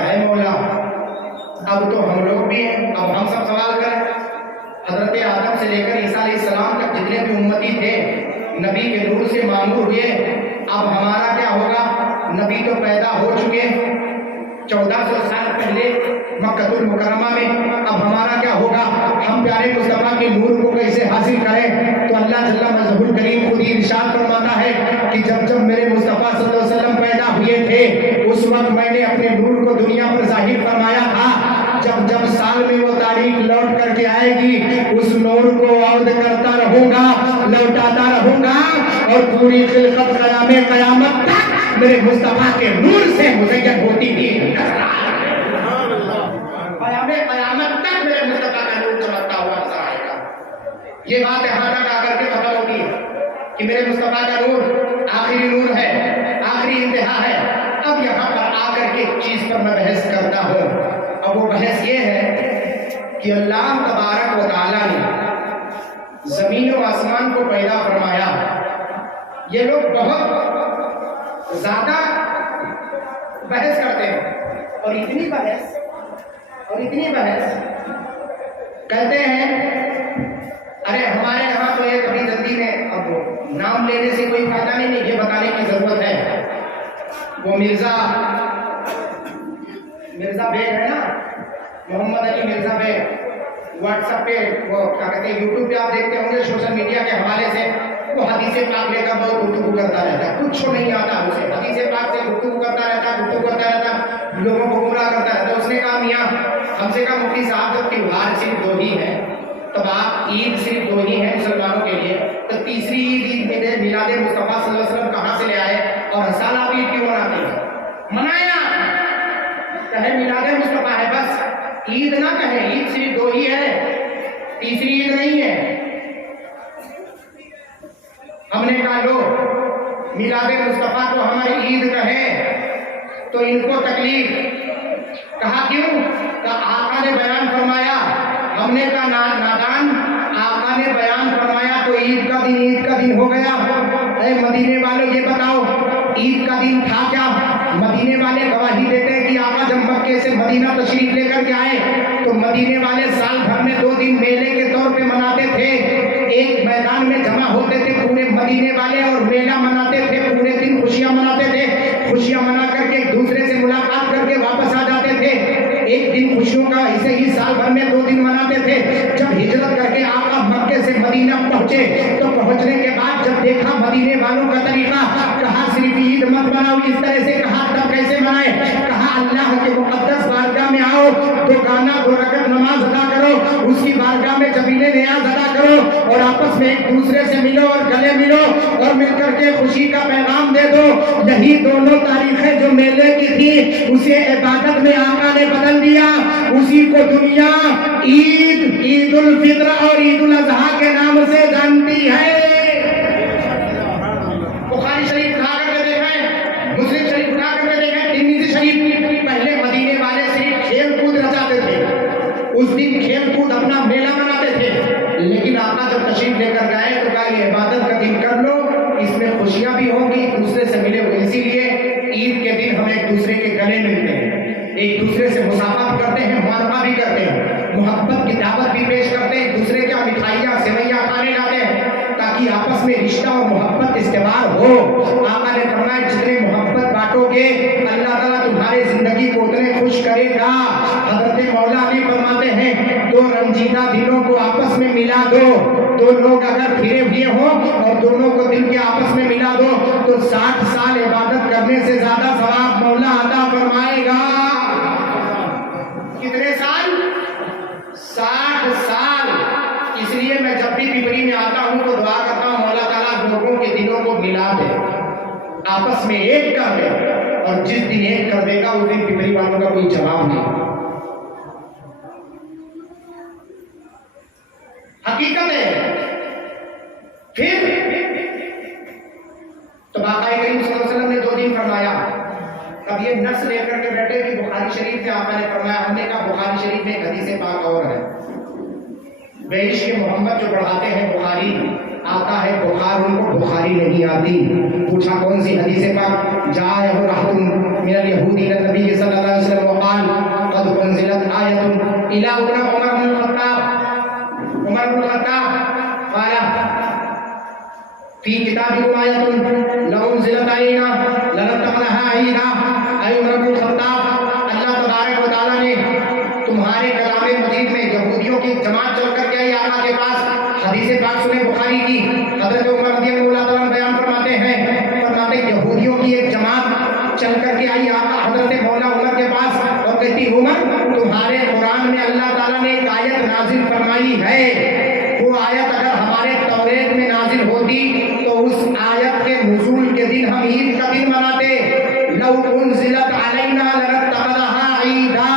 اے مولا. اب تو ہم لوگ بھی ہیں اب ہم سب سوال کریں حضرت آدم سے لے کر عیسیٰ علیہ السلام تک جتنے بھی امتی تھے نبی کے نور سے معمور ہوئے. اب ہمارا کیا ہوگا؟ نبی تو پیدا ہو چکے 1400 سال پہلے مکہ المکرمہ میں. اب ہمارا کیا ہوگا؟ ہم پیارے مصطفیٰ کے نور کو کیسے حاصل کریں؟ تو اللہ جل مجدہ الکریم خود ہی ارشاد فرماتا ہے کہ جب میرے مصطفیٰ صلی اللہ علیہ وسلم پیدا ہوئے تھے اس وقت میں نے اپنے نور کو دنیا پر ظاہر فرمایا تھا. جب سال میں وہ تاریخ لوٹ کر کے آئے گی اس نور کو عود کرتا رہوں گا لوٹاتا رہوں گا اور پوری خلقت قیامت تک میرے مصطفیٰ کے نور سے مزین ہوتی ہی قیامت تک میرے مصطفیٰ کا نور چمکتا ہوا نظر آئے گا. یہ بات یہاں تک آ کر کے ختم ہوتی ہے کہ میرے مصطفیٰ کا نور آخری نور ہے آخری انتہا ہے. اب یہاں پر آ کر کے ایک چیز پر میں بحث کرتا ہوں. اب وہ بحث یہ ہے کہ اللہ تبارک و تعالیٰ نے زمین و آسمان کو پیدا فرمایا. یہ لوگ بہت زیادہ بحث کرتے ہیں اور اتنی بحث کہتے ہیں ارے ہمارے یہاں تو ایک ابھی جلدی میں اب نام لینے سے کوئی فائدہ نہیں ہے یہ بتانے کی ضرورت ہے. وہ مرزا بیگ ہے نا محمد علی مرزا بیگ واٹس ایپ پہ وہ کیا کہتے ہیں یوٹیوب پہ آپ دیکھتے ہوں گے سوشل میڈیا کے حوالے سے وہ حدیث پاک لے کر بہت گفتگو کرتا رہتا ہے. کچھ نہیں آتا اسے حدیث پاک سے گفتگو کرتا رہتا لوگوں کو گمراہ کرتا ہے. تو اس نے کہا میاں ہم سے کہا مفتی صاحب جب تیوہار صرف 2 ہی ہیں تب آپ عید صرف 2 ہی ہیں مسلمانوں کے لیے تو تیسری عید میلاد مصطفیٰ صلی اللہ علیہ وسلم کہاں سے لے آئے اور سالہ آپ عید کیوں مناتے ہیں؟ منایا کہے میلاد مصطفیٰ ہے بس عید نہ کہے عید صرف 2 ہی ہے تیسری عید نہیں ہے. ہم نے کہا لو میلاد مصطفیٰ کو ہماری عید کہیں تو ان کو تکلیف. کہا کیوں؟ کہ آقا نے بیان فرمایا. ہم نے کہا نادان آقا نے بیان فرمایا تو عید کا دن ہو گیا. اے مدینے والوں یہ بتاؤ عید کا دن تھا کیا؟ مدینے والے گواہی دیتے ہیں کہ آقا جب مکے سے مدینہ تشریف لے کر کے آئے تو مدینے والے سال بھر میں 2 دن میلے کے طور پہ مناتے تھے. ایک میدان میں جمع ہوتے تھے پورے مدینے والے اور میلہ مناتے تھے. پورے دن خوشیاں مناتے تھے. خوشیاں منا کر کے ایک دوسرے سے ملاقات کر کے واپس آ جاتے تھے. ایک دن خوشیوں کا اسے ہی سال بھر میں 2 دن مناتے تھے. جب ہجرت کر کے آقا مکے سے مدینہ پہنچے تو پہنچنے کے بعد جب دیکھا مدینے والوں کا طریقہ کہا صرف عید مت مناؤ اس طرح سے. کہا تب کیسے منائے؟ کہا اللہ کے مقدس بارگاہ میں آؤ دکانہ 2 رکعت نماز ادا کرو اس کی بارگاہ میں جبیلے نیاز ادا کرو اور آپس میں ایک دوسرے سے ملو اور گلے ملو اور مل کر کے خوشی کا پیغام دے دو. یہی دونوں تاریخیں جو میلے کی تھی اسے عبادت میں آقا نے بدل دیا. اسی کو دنیا عید الفطر اور عید الاضحیٰ کے نام سے جانتی ہے. ایک دوسرے سے مصافحہ بھی کرتے ہیں, معانقہ بھی کرتے ہیں, محبت کی دعوت بھی پیش کرتے ہیں, ایک دوسرے کے مٹھائیاں سویاں کھانے لاتے ہیں تاکہ آپس میں رشتہ اور محبت استوار ہو. آقا نے فرمایا جتنے محبت بانٹو گے اللہ تعالیٰ تمہارے زندگی کو اتنے خوش کرے گا. حضرت مولا علی فرماتے ہیں دو رنجیدہ دلوں کو آپس میں ملا دو, دو لوگ اگر پھرے ہوئے ہوں اور دونوں کو دل کے آپس میں ملا دو تو 60 سال عبادت کرنے سے زیادہ ثواب مولا عطا فرمائے گا. کتنے سال؟ 60 سال. اس لیے میں جب بھی پپری میں آتا ہوں تو دعا کرتا ہوں مولا تعالیٰ لوگوں کے دلوں کو ملا دے, آپس میں ایک کر دے, اور جس دن ایک کر دے گا اس دن پپری والوں کا کوئی جواب نہیں. حقیقت ہے. پھر تو آقا کریم صلی اللہ علیہ وسلم نے 2 دن فرمایا. اب یہ نفس لے کر کے بیٹھے کہ بخاری شریف میں آقا نے فرمایا, ہم نے کہا بخاری شریف میں ایک حدیث پاک اور ہے, بے عشق محمد جو پڑھاتے ہیں بخاری, آتا ہے بخار ان کو بخاری نہیں آتی. پوچھا کون سی حدیث پاک؟ جاء رحم من اليهود الى النبي صلی اللہ علیہ وسلم وقال قد انزلت آیۃ الى عمر بن الخطاب. عمر بن الخطاب قال فی کتابکم آیۃ لو انزلت علینا لنتخذها عیدا. اے عمر بن الخطاب, اللہ تبارک و تعالیٰ نے تمہارے کلام مجید میں یہودیوں کی جماعت چل کر کے آئی آقا کے پاس. حدیث پاک سنیں بخاری کی, حضرت عمر رضی اللہ عنہ بیان فرماتے ہیں, فرماتے یہودیوں کی ایک جماعت چل کر کے آئی آقا حضرت مولا عمر کے پاس اور کہتی عمر تمہارے قرآن میں اللہ تعالیٰ نے ایک آیت نازل فرمائی ہے, وہ آیت اگر ہمارے توریت میں نازل ہوتی تو اس آیت کے نزول کے دن ہم عید کا دن مناتے. لو انزلت علینا لنتخذها عیدا.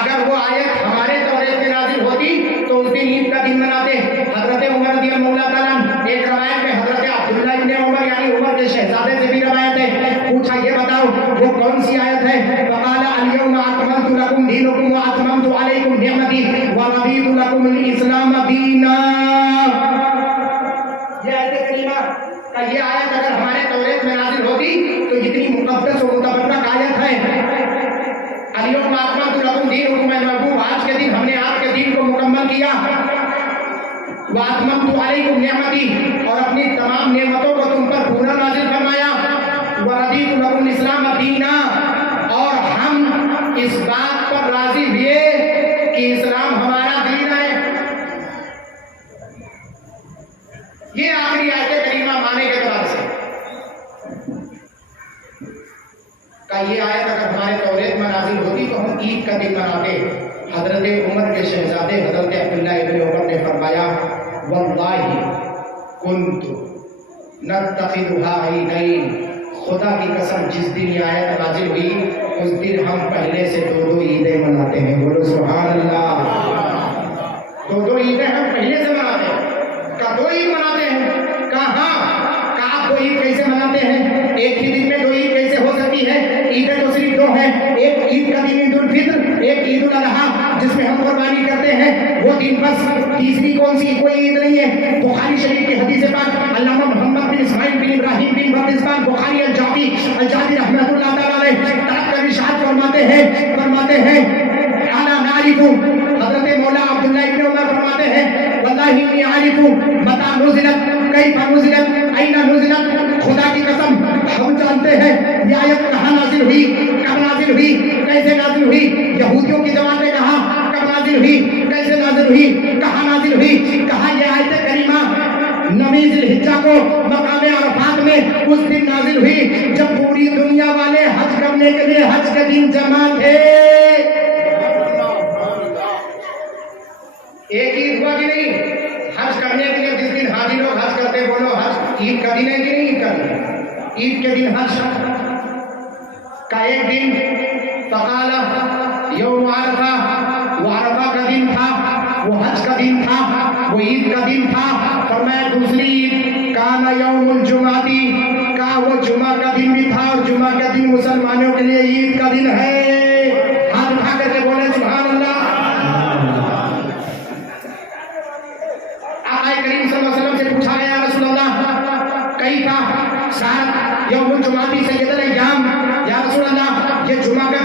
اگر وہ آیت ہمارے توریت میں نازل ہوتی تو اس دن عید کا دن مناتے. حضرت عمر رضی اللہ تعالیٰ, ایک روایت میں حضرت عبداللہ ابن عمر یعنی عمر کے شہزادے سے بھی روایت ہے, پوچھا یہ بتاؤ وہ کون سی آیت ہے؟ فقال الیوم اکملت لکم دینکم واتممت علیکم نعمتی ورضیت لکم الاسلام دینا. یہ آیت کریمہ کا یہ آیت اگر ہمارے توریت میں نازل ہوتی تو اتنی مقدس و متبرک آیت ہے. الیوم اکملت لکم دینکم, اے محبوب آج کے دن ہم نے آپ کے دین کو مکمل کیا. واتممت علیکم نعمتی, اور اپنی تمام نعمتوں کو تم پر پورا نازل فرمایا. ورضیت لکم الاسلام دینا, اور ہم اس بات پر راضی ہوئے کہ اسلام ہمارا دین ہے. یہ آخری آیت کریمہ مانے کے اعتبار سے کہ یہ آیت اگر ہمارے توریت میں نازل ہوتی تو ہم عید کا دن مناتے. حضرت عمر کے شہزادے حضرت عبداللہ ابن عمر نے فرمایا واللہ کنت نتخذها عیدین, خدا کی قسم جس دن یہ آیت نازل ہوئی اس دن ہم پہلے سے 2 عیدیں مناتے ہیں. بولو سبحان اللہ. 2 عیدیں ہم پہلے سے مناتے ہیں. کا 2 عید مناتے ہیں. کہاں آپ 2 عید کیسے مناتے ہیں؟ ایک ہی دن میں 2 عید کیسے ہو سکتی ہے؟ عیدیں تو صرف 2 ہیں. ایک عید کا دن عید الفطر, ایک عید الاضحیٰ جس میں ہم قربانی کرتے ہیں, وہ دن بس. تیسری کون سی؟ کوئی عید نہیں ہے. بخاری شریف کی حدیث پاک علامہ محمد بن اسماعیل بن ابراہیم بن بردسبان بخاری الجعفی رحمۃ اللہ تعالیٰ علیہ تحت کر ارشاد فرماتے ہیں انا نعرف, حضرت مولا عبداللہ ابن عمر فرماتے ہیں واللہ انی عارف متى نزلت کیف نزلت این نزلت. خدا کی قسم ہم جانتے ہیں یہ آیت کہاں نازل ہوئی, کب نازل ہوئی, کیسے نازل ہوئی. یہودیوں کی جماعت نے کہا کب نازل ہوئی, کیسے نازل ہوئی, کہاں نازل ہوئی. کہا یہ آیت کریمہ 9 ذی الحجہ کو مقام عرفات میں اس دن نازل ہوئی جب پوری دنیا والے حج کرنے کے لیے حج کے دن جمع تھے. ایک عید ہوا کہ نہیں؟ حج کرنے کے لیے جس دن حاجی لوگ حج کرتے, بولو حج عید کا دن ہے کہ نہیں عید کا دن؟ عید کے دن حج کا ایک دن. فقال یوم عرفہ, وہ عرفہ کا دن تھا, وہ حج کا دن تھا, وہ عید کا دن تھا. فرمایا دوسری عید کان یوم الجمعتی, کا وہ جمعہ کا دن بھی تھا, اور جمعہ کا دن مسلمانوں کے لیے عید کا دن ہے. ہاتھ اٹھا کر کے بولے سبحان اللہ. کریم صلی اللہ علیہ وسلم سے پوچھا گیا رسول اللہ کئی کا ساتھ یوم الجمعہ سید الیام, یا رسول اللہ یہ جمعہ کا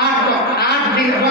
8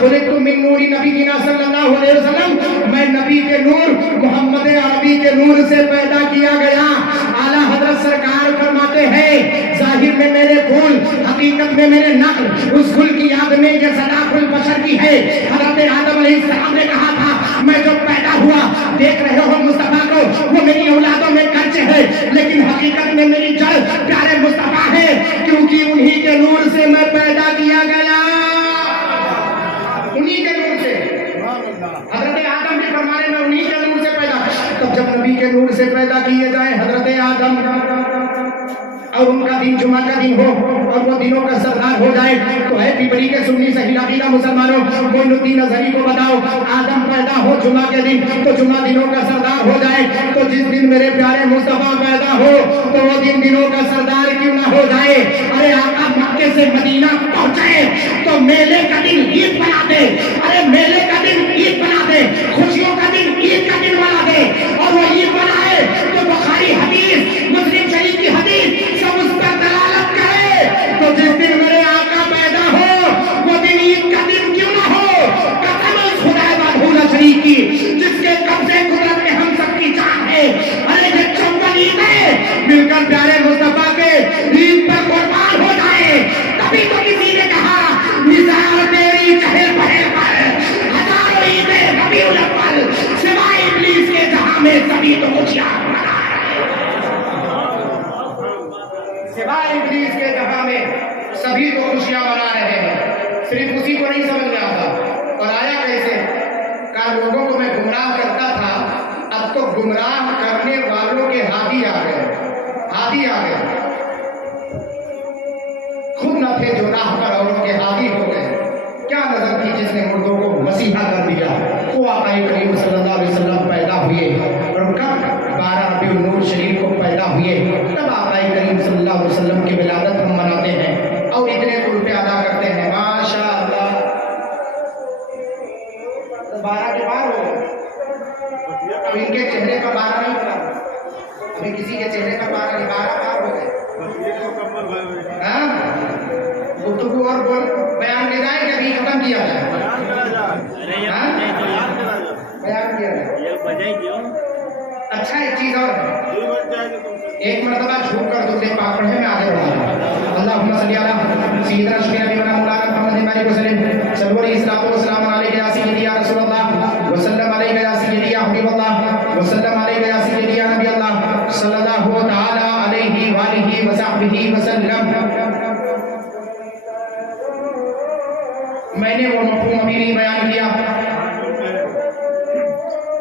خلقت من نور نبینا صلی اللہ علیہ وسلم، میں نبی کے نور محمد عربی کے نور سے پیدا کیا گیا۔ اعلیٰ حضرت سرکار فرماتے ہیں ظاہر میں میرے پھول، حقیقت میں میرے نقل، اس پھول کی یاد میں یہ صلاح البشر کی ہے۔ حضرت آدم علیہ السلام نے کہا تھا میں جو پیدا ہوا، دیکھ رہے ہو مصطفیٰ کو، وہ میری اولادوں میں کچھ ہے، لیکن حقیقت میں میری جڑ پیارے مصطفیٰ ہے، کیونکہ انہی کے نور سے میں پیدا کیا گیا، انہی کے نور سے۔ حضرت آدم کے فرمانے میں انہی کے نور سے پیدا، تب جب نبی کے نور سے پیدا کیے جائیں حضرت آدم اور ان کا دن جمعہ کا دن ہو اور وہ دنوں کا سردار ہو جائے، تو ہے پیپڑی کے سنی صحیح عقیدہ مسلمانوں، معین الدین اظہری کو بتاؤ آدم پیدا ہو جمعہ کے دن تو جمعہ دنوں کا سردار ہو جائے، تو جس دن میرے پیارے مصطفیٰ پیدا ہو تو وہ دن دنوں کا سردار کیوں نہ ہو جائے؟ ارے آقا مکے سے مدینہ پہنچے تو میلے کا دن عید بنا دے، ارے میلے کا دن عید بنا دے، خوشیوں کا دن عید کا دن بنا دے، اور وہ عید بنائے تو بخاری حدیث مسلم شریف کی حدیث سب اس پر دلالت کرے، تو جس دن میرے آقا پیدا ہو وہ دن عید کا دن کیوں نہ ہو؟ قسم اس خدا وحدہ شریف کی جس کے قبضے قدرت میں ہم سب کی جان ہے، ارے یہ 54 عیدیں مل کر پیارے مصطفیٰ کے عید پر قربان ہو جائے، تبھی تو کسی نے کہا نثار تیری چہل پہل پر ہزاروں عیدیں ربیع الاول، سوائے ابلیس کے جہاں میں سبھی تو خوشیاں منا رہے ہیں، سوائے ابلیس کے جہاں میں سبھی تو خوشیاں منا رہے ہیں۔ صرف اسی کو نہیں سمجھ میں آتا، اور آیا کیسے؟ کہا لوگوں کو میں گمراہ کرتا تھا، اب تو گمراہ کرنے والوں کے ہادی آ گئے، ہادی آ گئے، خود نہ تھے جو راہ پر اوروں کے ہادی ہو گئے۔ کیا نظر تھی جس نے مردوں کو مسیحا کر دیا؟ وہ آقا کریم صلی اللہ علیہ وسلم پیدا ہوئے، اور کب 12 ربیع النور شریف کو پیدا ہوئے، تب آقا کریم صلی اللہ علیہ وسلم کی ولادت ہم مناتے ہیں اور اتنے طلبے ادا کرتے ہیں، ماشاء اللہ۔ 12 کے پار ہو گئے، اب ان کے چہرے کا 12 نہیں ہوتا، ابھی کسی کے چہرے کا 12 نہیں، 12 پار ہو گئے۔ گفتگو اور بول بیان کی جائے کہ ابھی ختم کیا جائے؟ بیان کیا جائے۔ اچھا ایک چیز اور ہے، ایک مرتبہ جھوک کر دوسرے پاک پڑھے میں آگے بڑھا رہا۔ اللہم صلی علی سیدنا شفیع نبینا مولانا محمد علیہ وسلم، صلو علیہ الصلوۃ والسلام علیک یا سیدی یا رسول اللہ، وسلم علیک یا سیدی یا حبیب اللہ، وسلم علیک یا سیدی یا نبی اللہ، صلی اللہ تعالی علیہ وآلہ وصحبہ وسلم۔ میں نے وہ مفہوم ابھی نہیں بیان کیا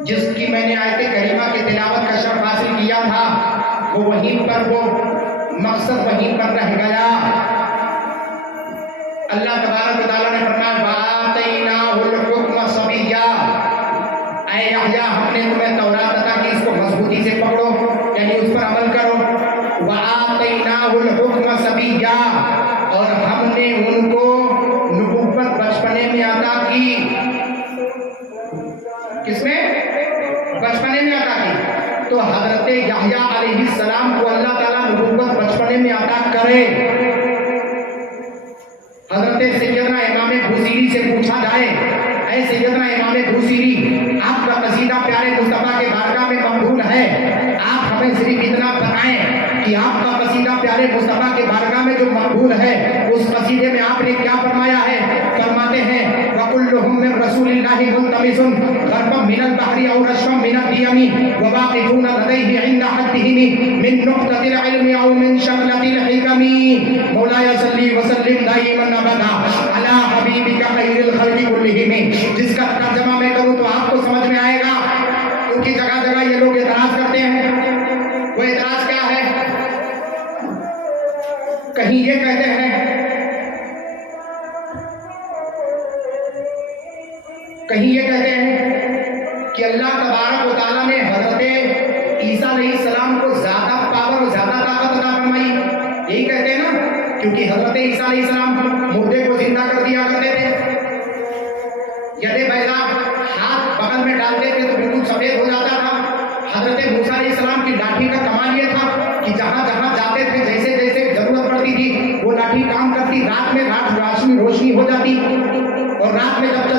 جس کی میں نے آیت کریمہ کے تلاوت کا شرف حاصل کیا تھا، وہ وہیں پر وہ مقصد وہیں پر رہ گیا۔ اللہ تبارک و تعالیٰ نے فرمایا وَآتَيْنَاهُ الْحُكْمَ صَبِيًّا، اے یحییٰ ہم نے تمہیں تورات عطا کی، اس کو مضبوطی سے پکڑو، یعنی اس پر عمل کرو۔ وَآتَيْنَاهُ الْحُكْمَ صَبِيًّا، اور ہم نے ان کو نبوت بچپنے میں عطا کی۔ کس میں؟ بچپنے میں عطا کی۔ تو حضرت یحییٰ علیہ السلام کو اللہ تعالیٰ نبوت بچپنے میں عطا کرے۔ حضرت سیدنا امام بوصیری سے پوچھا جائے اے سیدنا امام بوصیری، آپ کا قصیدہ پیارے مصطفیٰ کے بارگاہ میں مقبول ہے، آپ ہمیں صرف اتنا بتائیں کہ آپ کا قصیدہ پیارے مصطفیٰ کے بارگاہ میں جو مقبول ہے اس قصیدے میں آپ نے کیا فرمایا ہے؟ فرماتے ہیں وَكُلُّهُم مِّن رَّسُولِ اللَّهِ مُلْتَمِسٌ غَرْبًا مِّنَ الْبَحْرِ أَوْ رَشْفًا مِّنَ الدِّيَمِ وَوَاقِفُونَ لَدَيْهِ عِندَ حَدِّهِمْ مِن نُقْطَةِ الْعِلْمِ أَوْ مِن شَغْلَةِ الْحِكَمِ مولاي صلی وسلم دائما ابدا علی حبیبک خیر الخلق کلہم۔ جس کا ترجمہ میں کروں تو آپ کو سمجھ میں آئے گا، کیونکہ جگہ جگہ یہ لوگ اعتراض کرتے ہیں۔ وہ اعتراض کیا ہے؟ کہیں یہ کہتے ہیں، کہیں یہ کہتے ہیں کہ اللہ تبارک و تعالیٰ نے حضرت عیسیٰ علیہ السلام کو زیادہ پاور اور زیادہ طاقت عطا فرمائی، یہی کہتے ہیں نا، کیونکہ حضرت عیسیٰ علیہ السلام مردے کو زندہ کر دیا کرتے تھے، یدے بیضاء ہاتھ بغل میں ڈالتے تھے تو بالکل سفید ہو جاتا تھا۔ حضرت موسیٰ علیہ السلام کی لاٹھی کا کمال یہ تھا کہ جہاں جہاں جاتے تھے جیسے جیسے ضرورت پڑتی تھی وہ لاٹھی کام کرتی، رات میں رات روشنی ہو جاتی، اور رات میں جب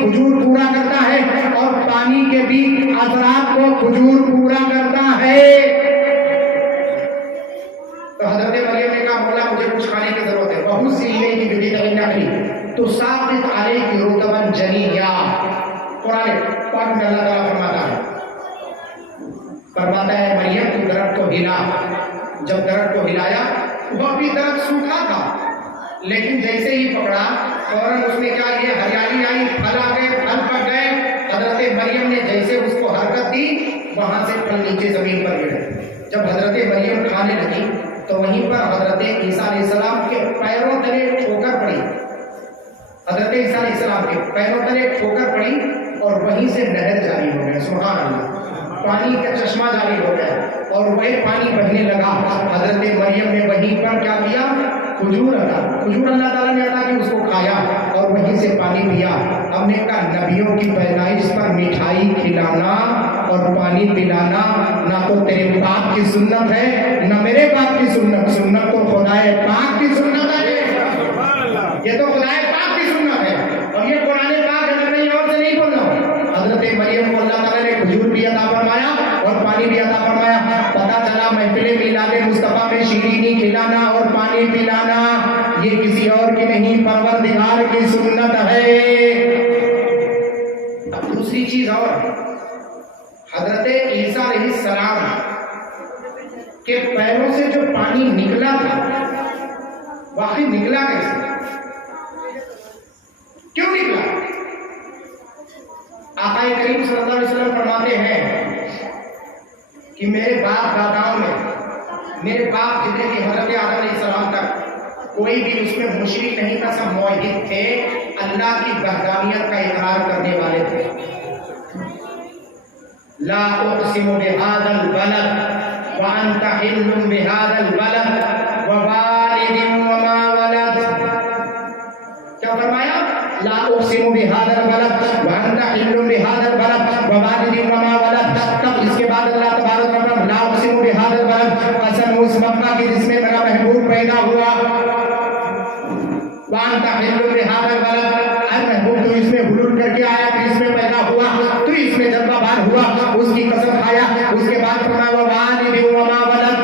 کھجور پورا کرتا ہے اور پانی کے بھی اثرات کو کھجور پورا کرتا ہے۔ تو حضرت مریم نے کہا مولا مجھے کچھ کھانے کی ضرورت ہے، بہت سی ہے کہ جدید نقلی تو ثابت علیہ کی رتبن جنیا۔ قرآن پاک میں اللہ تعالیٰ فرماتا ہے مریم تو درخت کو ہلا۔ جب درخت کو ہلایا وہ بھی درخت سوکھا تھا، لیکن جیسے ہی پکڑا فوراً اس میں کیا یہ ہریالی آئی، پھل آ گئے، پھل پک گئے۔ حضرت مریم نے جیسے اس کو حرکت دی وہاں سے پھل نیچے زمین پر گرے۔ جب حضرت مریم کھانے لگی تو وہیں پر حضرت عیسیٰ علیہ السلام کے پیروں تلے ٹھوکر پڑی۔ حضرت عیسیٰ علیہ السلام کے پیروں تلے ٹھوکر پڑی اور وہیں سے نہر جاری ہو گیا۔ سبحان اللہ، پانی کا چشمہ جاری ہو گیا اور وہی پانی بہنے لگا۔ حضرت مریم نے وہیں پر کیا کیا؟ کھجور اللہ تعالیٰ نے عطا کی، اس کو کھایا اور وہیں سے پانی پیا۔ ہم نے کہا نبیوں کی پیدائش پر مٹھائی کھلانا اور پانی پلانا نہ تو تیرے باپ کی سنت ہے نہ میرے باپ کی سنت، سنت تو خدائے پاک کی سنت ہے۔ یہ تو خدائے پاک کی سنت ہے اور یہ قرآن پاک ہے، میں اور سے نہیں بول رہا ہوں۔ حضرت مریم کو اللہ تعالیٰ نے کھجور بھی عطا فرمایا اور پانی بھی عطا فرمایا۔ پتہ چلا محفل میلاد مصطفیٰ میں شیرینی کھلانا اور پانی پلانا یہ کسی اور کی نہیں، پروردگار کی سنت ہے۔ اب دوسری چیز اور، حضرت عیسیٰ علیہ السلام کے پیروں سے جو پانی نکلا تھا واقعی نکلا کیسے؟ کیوں نکلا؟ آقا کریم صلی اللہ علیہ وسلم فرماتے ہیں کہ میرے باپ داداؤں میں، میرے باپ جتنے بھی حضرت آدم علیہ السلام تک کوئی بھی اس میں مشرک نہیں تھا، سب موحد تھے، اللہ کی وحدانیت کا اقرار کرنے والے تھے۔ لا اقسم بهذا البلد وانت حل بهذا البلد ووالد وما ولد۔ کیا فرمایا؟ لا اقسم بهذا البلد وانت حل بهذا البلد ووالد وما ولد۔ تب اس کے بعد اللہ تبارک و تعالی لا اقسم بهذا البلد، قسم اس مکہ کی جس میں میرا محبوب پیدا ہوا، وانت حل بهذا البلد، اے محبوب تو اس میں حلول کر کے آیا، تو اس میں پیدا ہوا، تو اس میں جذبہ بار ہوا، اس کی قسم کھایا۔ اس کے بعد فرمایا ووالد وما ولد،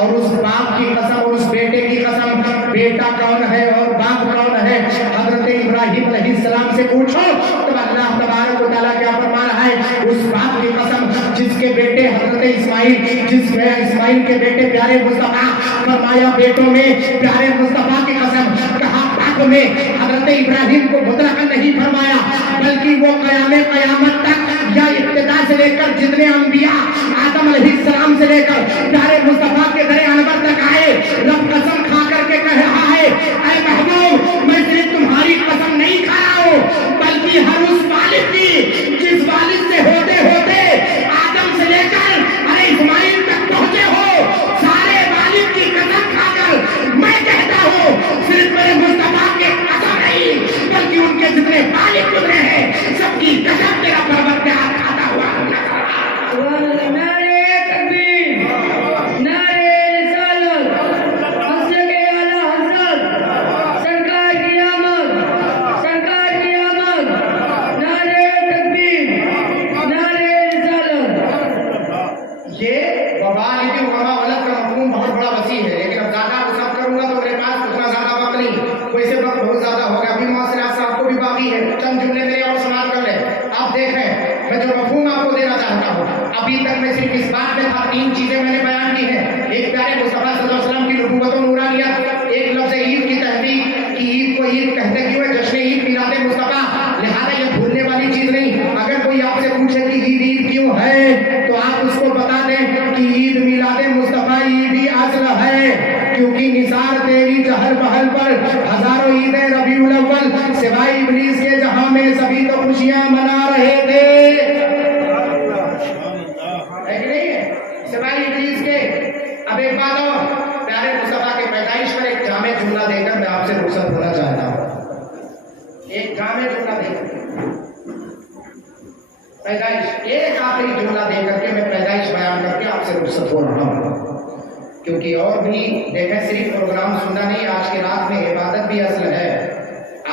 اور اس باپ کی قسم اور اس بیٹے کی قسم۔ بیٹا کون ہے اور باپ کون ہے؟ حضرت ابراہیم علیہ السلام سے پوچھو تو اللہ تبارک و تعالیٰ کیا فرما رہا ہے؟ اس باپ کی قسم جس کے بیٹے حضرت اسماعیل، جس میں اسماعیل کے بیٹے پیارے مصطفیٰ، فرمایا بیٹوں میں پیارے مصطفیٰ کی قسم، کہا باپ میں حضرت ابراہیم کو مطلق نہیں فرمایا بلکہ وہ قیامت تک یا ابتدا سے لے کر جتنے انبیاء آدم علیہ السلام سے لے کر پیارے مصطفیٰ کے در انور تک آئے، رب قسم کھا کر کے کہہ رہا ہے اے محبوب میں صرف تمہاری قسم نہیں کھا رہا ہوں بلکہ ہر اس والد کی جس والد سے ہوتے ہوتے آدم سے لے کر اسماعیل تک پہنچے ہو، سارے والد کی قسم کھا کر میں کہتا ہوں صرف میرے مصطفیٰ کے قسم نہیں بلکہ ان کے جتنے والد گزرے ہیں سب کی قسم تیرا پروردگار کھاتا ہوا نظر آ رہا ہے۔ نعرے تکبیر، نعرے رسالت، مسلک اعلیٰ حضرت، سرکار کی آمد، سرکار کی آمد، نعرے تکبیر، نعرے رسالت۔ یہ ووالد وما ولد کا مفہوم بہت بڑا وسیع ہے، لیکن اب زیادہ وسعت کروں گا تو میرے پاس اتنا زیادہ وقت نہیں، ویسے وقت بہت زیادہ ہو گیا، ابھی مواصلات صاحب کو بھی باقی ہے، چند جملے میرے اور سماعت کر لیں۔ آپ دیکھیں میں جو مفہوم آپ کو دینا چاہتا ہوں، ابھی تک میں صرف اس بات میں تھا، تین چیزیں میں نے بیان کی ہیں، ایک پیارے مصطفیٰ صلی اللہ علیہ وسلم کی نبوت و نورانیت، ایک لفظ عید کی تحقیق کہ عید کو عید کہتے کیوں ہے، جشن عید میلاد مصطفیٰ، لہٰذا یہ بھولنے والی چیز نہیں۔ اگر کوئی آپ سے پوچھے کہ عید کیوں ہے تو آپ اس کو بتا دیں کہ عید میلاد مصطفیٰ عید اصل ہے، کیونکہ نثار تیری چہل پہل پر ہزاروں عیدیں ربیع الاول، سوائے ابلیس کے جہاں میں سبھی تو خوشیاں منا رہے تھے، ہے کہ نہیں ہے؟ سوائے ابلیس کے۔ اب ایک بات اور، پیارے مصطفیٰ کے پیدائش پر ایک جامع جملہ دے کر میں آپ سے رخصت ہونا چاہتا ہوں، ایک جامع جملہ دے کر پیدائش، ایک آخری جملہ دے کر کے میں پیدائش بیان کر کے آپ سے رخصت ہو رہا ہوں، کیونکہ اور بھی دیکھیں صرف پروگرام سننا نہیں، آج کی رات میں عبادت بھی اصل ہے،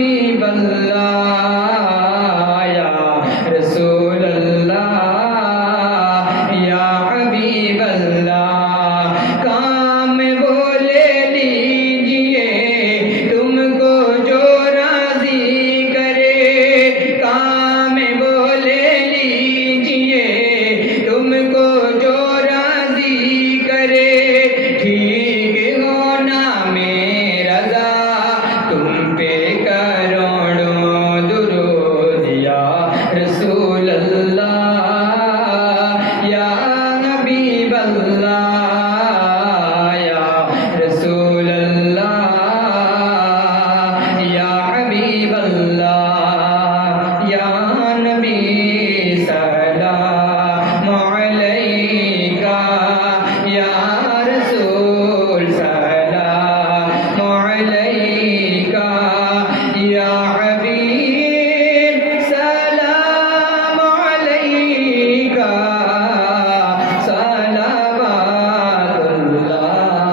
حبیب اللہ یا رسول اللہ یا حبیب اللہ کام وہ لے لیجئے تم کو جو راضی کرے کام وہ لے لیجئے تم کو جو راضی کرے ٹھیک ہونا میرا تم پہ کروڑوں درود یا رسول اللہ یا حبیب اللہ یا رسول اللہ یا حبیب اللہ یا نبی سلام علیکہ یا رسول سلام علیکہ یا حبیب سلام علیکہ صلوات اللہ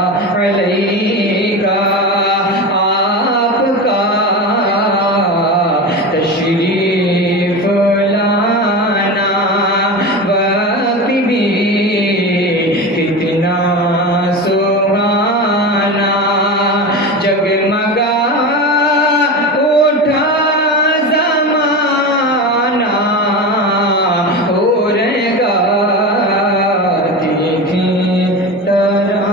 علیکہ آپ کا تشریف لانا وقت بھی کتنا سہانا جگمگا اٹھا زمانہ ہو رہے گا ترانہ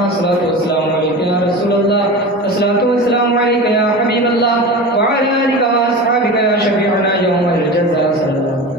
الصلاۃ والسلام علیکہ یا رسول اللہ الصلاۃ والسلام علیکہ یا حبیب اللہ وعلی آلک و اصحابک یا شفیعنا یوم الجزاء صلی اللہ علیہ وسلم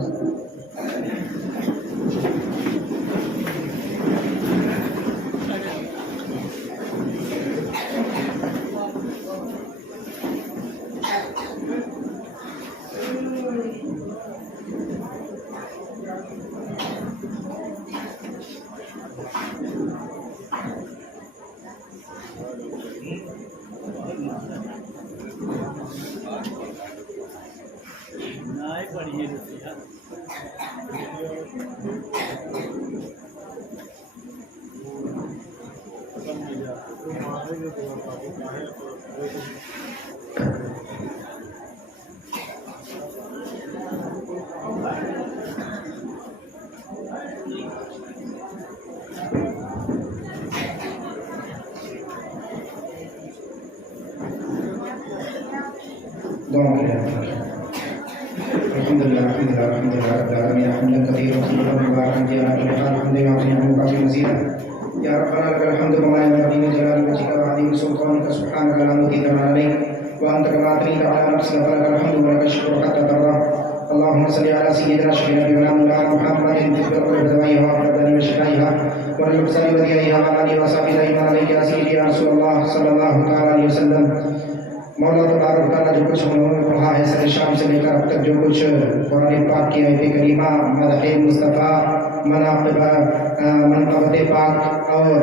دعا کریں الحمدللہ الحمدللہ الحمدللہ رب العالمین حمدا کثیرا طیبا مبارکا فیہ الحمد لله حمدا کثیرا مزیدا یا ربنا لك الحمد كما ينبغي لجلال وجهك وعظيم سلطانك سبحانك لا نطيق عليك وانت كما اثنيت على نفسك فلك الحمد ولك الشكر حتى ترضى اللهم صل على سيدنا شفيعنا مولانا محمد طب القلوب دوائها وابدان وشفائها والابصار وديائها وعلى اله وصحبه اجمعين عليك يا سيدي يا رسول الله صلى الله تعالى عليه وسلم مولا تبارک تعالیٰ جو کچھ ہم لوگوں نے پڑھا ہے سر شام سے لے کر اب تک جو کچھ قرآن پاک کی آیت کریمہ مدح مصطفیٰ منقبت پاک اور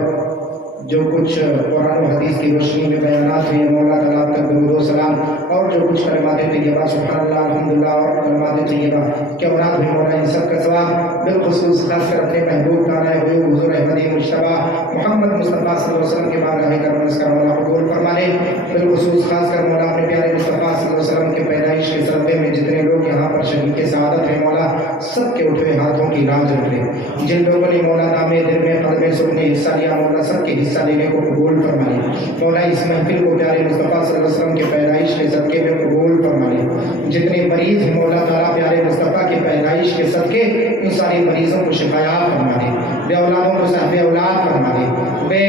جو کچھ قرآن و حدیث کی روشنی میں بیانات ہوئے مولا تعالیٰ آپ تک درود و سلام اور جو کچھ کلمات طیبہ سبحان اللہ الحمدللہ اور کلمات طیبہ کے مراد بھی مولا ان سب کا ثواب بالخصوص خاص کر اپنے محبوب کا آئے ہوئے حضور احمدی مجتبیٰ محمد مصطفیٰ صلی اللہ علیہ وسلم کے بارگاہ کرم اس کا مولا قبول فرما لے بالخصوص خاص کر مولا اپنے پیارے مصطفیٰ صلی اللہ علیہ وسلم کے پیدائش کے صدقے میں جتنے لوگ یہاں پر شہید کے سعادت ہیں مولا سب کے اٹھے ہاتھوں کی لاج رکھ لے جن لوگوں نے مولا نامے دل میں قدمے سب نے حصہ لیا مولا سب کے حصہ لینے کو قبول فرما لے مولا اس محفل کو پیارے مصطفیٰ صلی اللہ علیہ وسلم کے پیدائش کے صدقے میں قبول فرما لے جتنے مریض ہیں مولا تعالیٰ پیارے مصطفیٰ کے پیدائش کے صدقے ان سارے مریضوں کو شفایاب فرما دے بے اولادوں کو صاحب اولاد فرما دے بے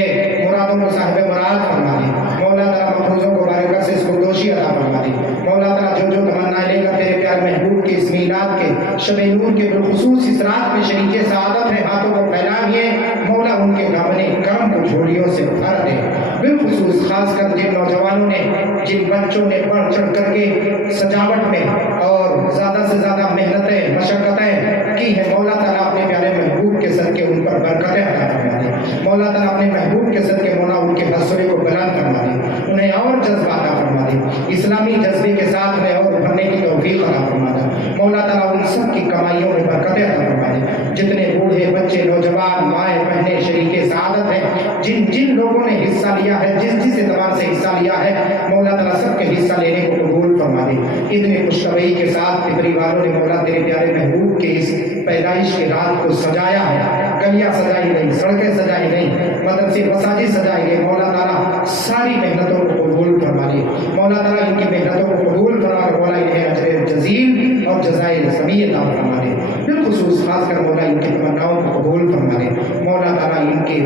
مرادوں کو صاحب مراد فرما دے مولا تعالیٰ مفروضوں کو بارکہ سے اس کو دوشی عطا فرما دے مولا تعالیٰ جو تمنا لے گا تیرے پیار محبوب کے اس میلاد کے شب نور کے بالخصوص اس رات میں شریک سعادت ہے ہاتھوں کو پھیلائیے مولا ان کے دامن کرم کو جھولیوں سے بھر دے بالخصوص خاص کر جن نوجوانوں نے جن بچوں نے بڑھ چڑھ کر کے سجاوٹ میں اور زیادہ سے زیادہ محنتیں مشقتیں کی ہیں مولا تعالیٰ اپنے پیارے محبوب کے صدقے ان پر برکتیں عطا فرما دے مولا تعالیٰ اپنے محبوب کے صدقے مولا ان کے حوصلے کو بلند فرما دے انہیں اور جذبہ عطا فرما دے اسلامی جذبے کے ساتھ انہیں اور بھرنے کی توفیق عطا فرما دے مولا تعالیٰ ان سب کی کمائیوں میں برکت عطا فرما دے. جتنے بوڑھے بچے نوجوان مائیں بہنیں شریک سعادت ہیں جن جن لوگوں نے حصہ لیا ہے جس اعتبار سے حصہ لیا ہے مولا تعالیٰ سب کے حصہ لینے کو قبول فرما دے. اتنے خوشخبری کے ساتھ طبری والوں نے مولا تیرے پیارے محبوب کے اس پیدائش کی رات کو سجایا ہے. گلیاں سجائی گئی, سڑکیں سجائی گئی, مدرسے مساجد سجائی گئی. مولا تعالیٰ ساری محنتوں کو قبول فرما دے. مولا تعالیٰ ان کی محنتوں کو قبول فرما کر مولا انہیں اجر جزیل اور جزائے سمیع عطا فرما دے. بالخصوص خاص کر مولا ان کی تمناؤں کو قبول فرما دے. مولا تعالیٰ ان کے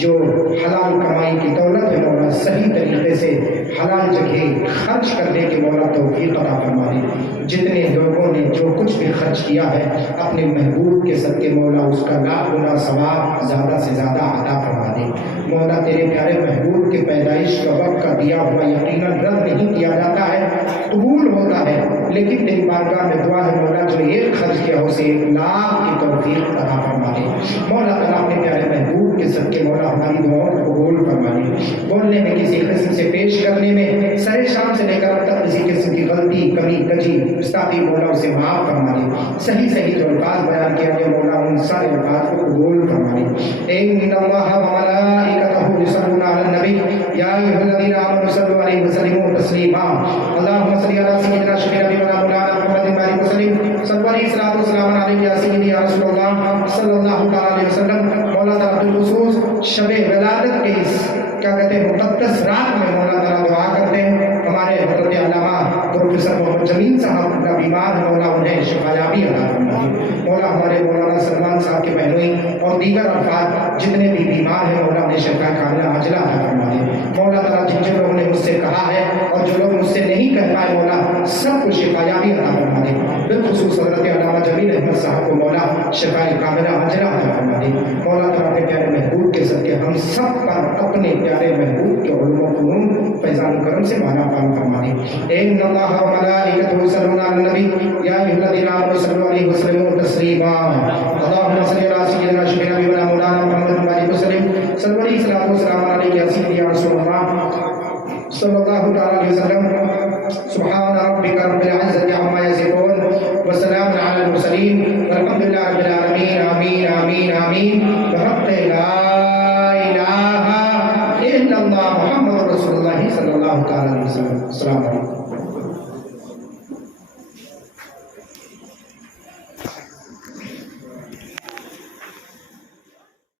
جو حلال کمائی کی دولت ہے مولا صحیح طریقے سے حلال جگہ خرچ کرنے کے مولا توفیق عطا فرما دے. جتنے لوگوں نے جو کچھ بھی خرچ کیا ہے اپنے محبوب کے صدقے مولا اس کا لاکھ گنا ثواب زیادہ سے زیادہ عطا فرما دے. مولا تیرے پیارے محبوب کے پیدائش کا وقت کا دیا ہوا یقیناً رد نہیں کیا جاتا ہے, قبول ہوتا ہے, لیکن تیری بارگاہ میں دعا ہے مولا جو ایک خرچ کیا اسے 1 لاکھ کی توفیق عطا فرما دے. مولا تعالیٰ اپنے پیارے محبوب کے صدقے مولا ہماری دعاؤں کو قبول فرما دے. بولنے میں کسی قسم سے پیش کرنے میں سر شام سے لے کر اب تک کسی قسم کی غلطی کمی کجی گستاخی مولا اسے معاف فرما دے. صحیح صحیح جو الفاظ بیان کیا گیا مولا ان سارے الفاظ کو قبول فرما دے. ان اللہ و ملائکتہ یصلون علی النبی یا ایھا الذین آمنوا صلوا علیہ وسلموا تسلیما. اللهم صل علی سیدنا شفیع نبینا مولانا محمد وعلى وسلم صلوا علیہ الصلوۃ والسلام علیہ یا سیدی یا رسول اللہ صلی اللہ تعالی علیہ وسلم. مولا تعالیٰ بالخصوص شب ولادت کے اس کیا کہتے ہیں مقدس رات میں مولا تعالیٰ دعا کرتے ہیں ہمارے حضرت علامہ پروفیسر محمد جمیل صاحب کا بیمار ہے مولا انہیں شفایابی عطا فرما دے. مولا ہمارے مولانا سلمان صاحب کے بہنوئی اور دیگر افراد جتنے بھی بیمار ہیں مولا انہیں شفا کاملہ عاجلہ عطا فرما دے. مولا تعالیٰ جن جن لوگوں نے مجھ سے کہا ہے اور جو لوگ مجھ سے نہیں کہہ پائے مولا سب کو شفایابی عطا فرما دے. بالخصوص حضرت علامہ جمیل احمد صاحب کو مولا شفا کاملہ عاجلہ عطا فرما دے. مولا تعالیٰ اپنے پیارے محبوب کے صدقے ہم سب پر اپنے پیارے محبوب کے علوم و فنون فیضان و کرم سے مالا پال فرما دے. ان اللہ و ملائکتہ یصلون علی النبی یا ایھا الذین آمنوا صلوا علیہ وسلم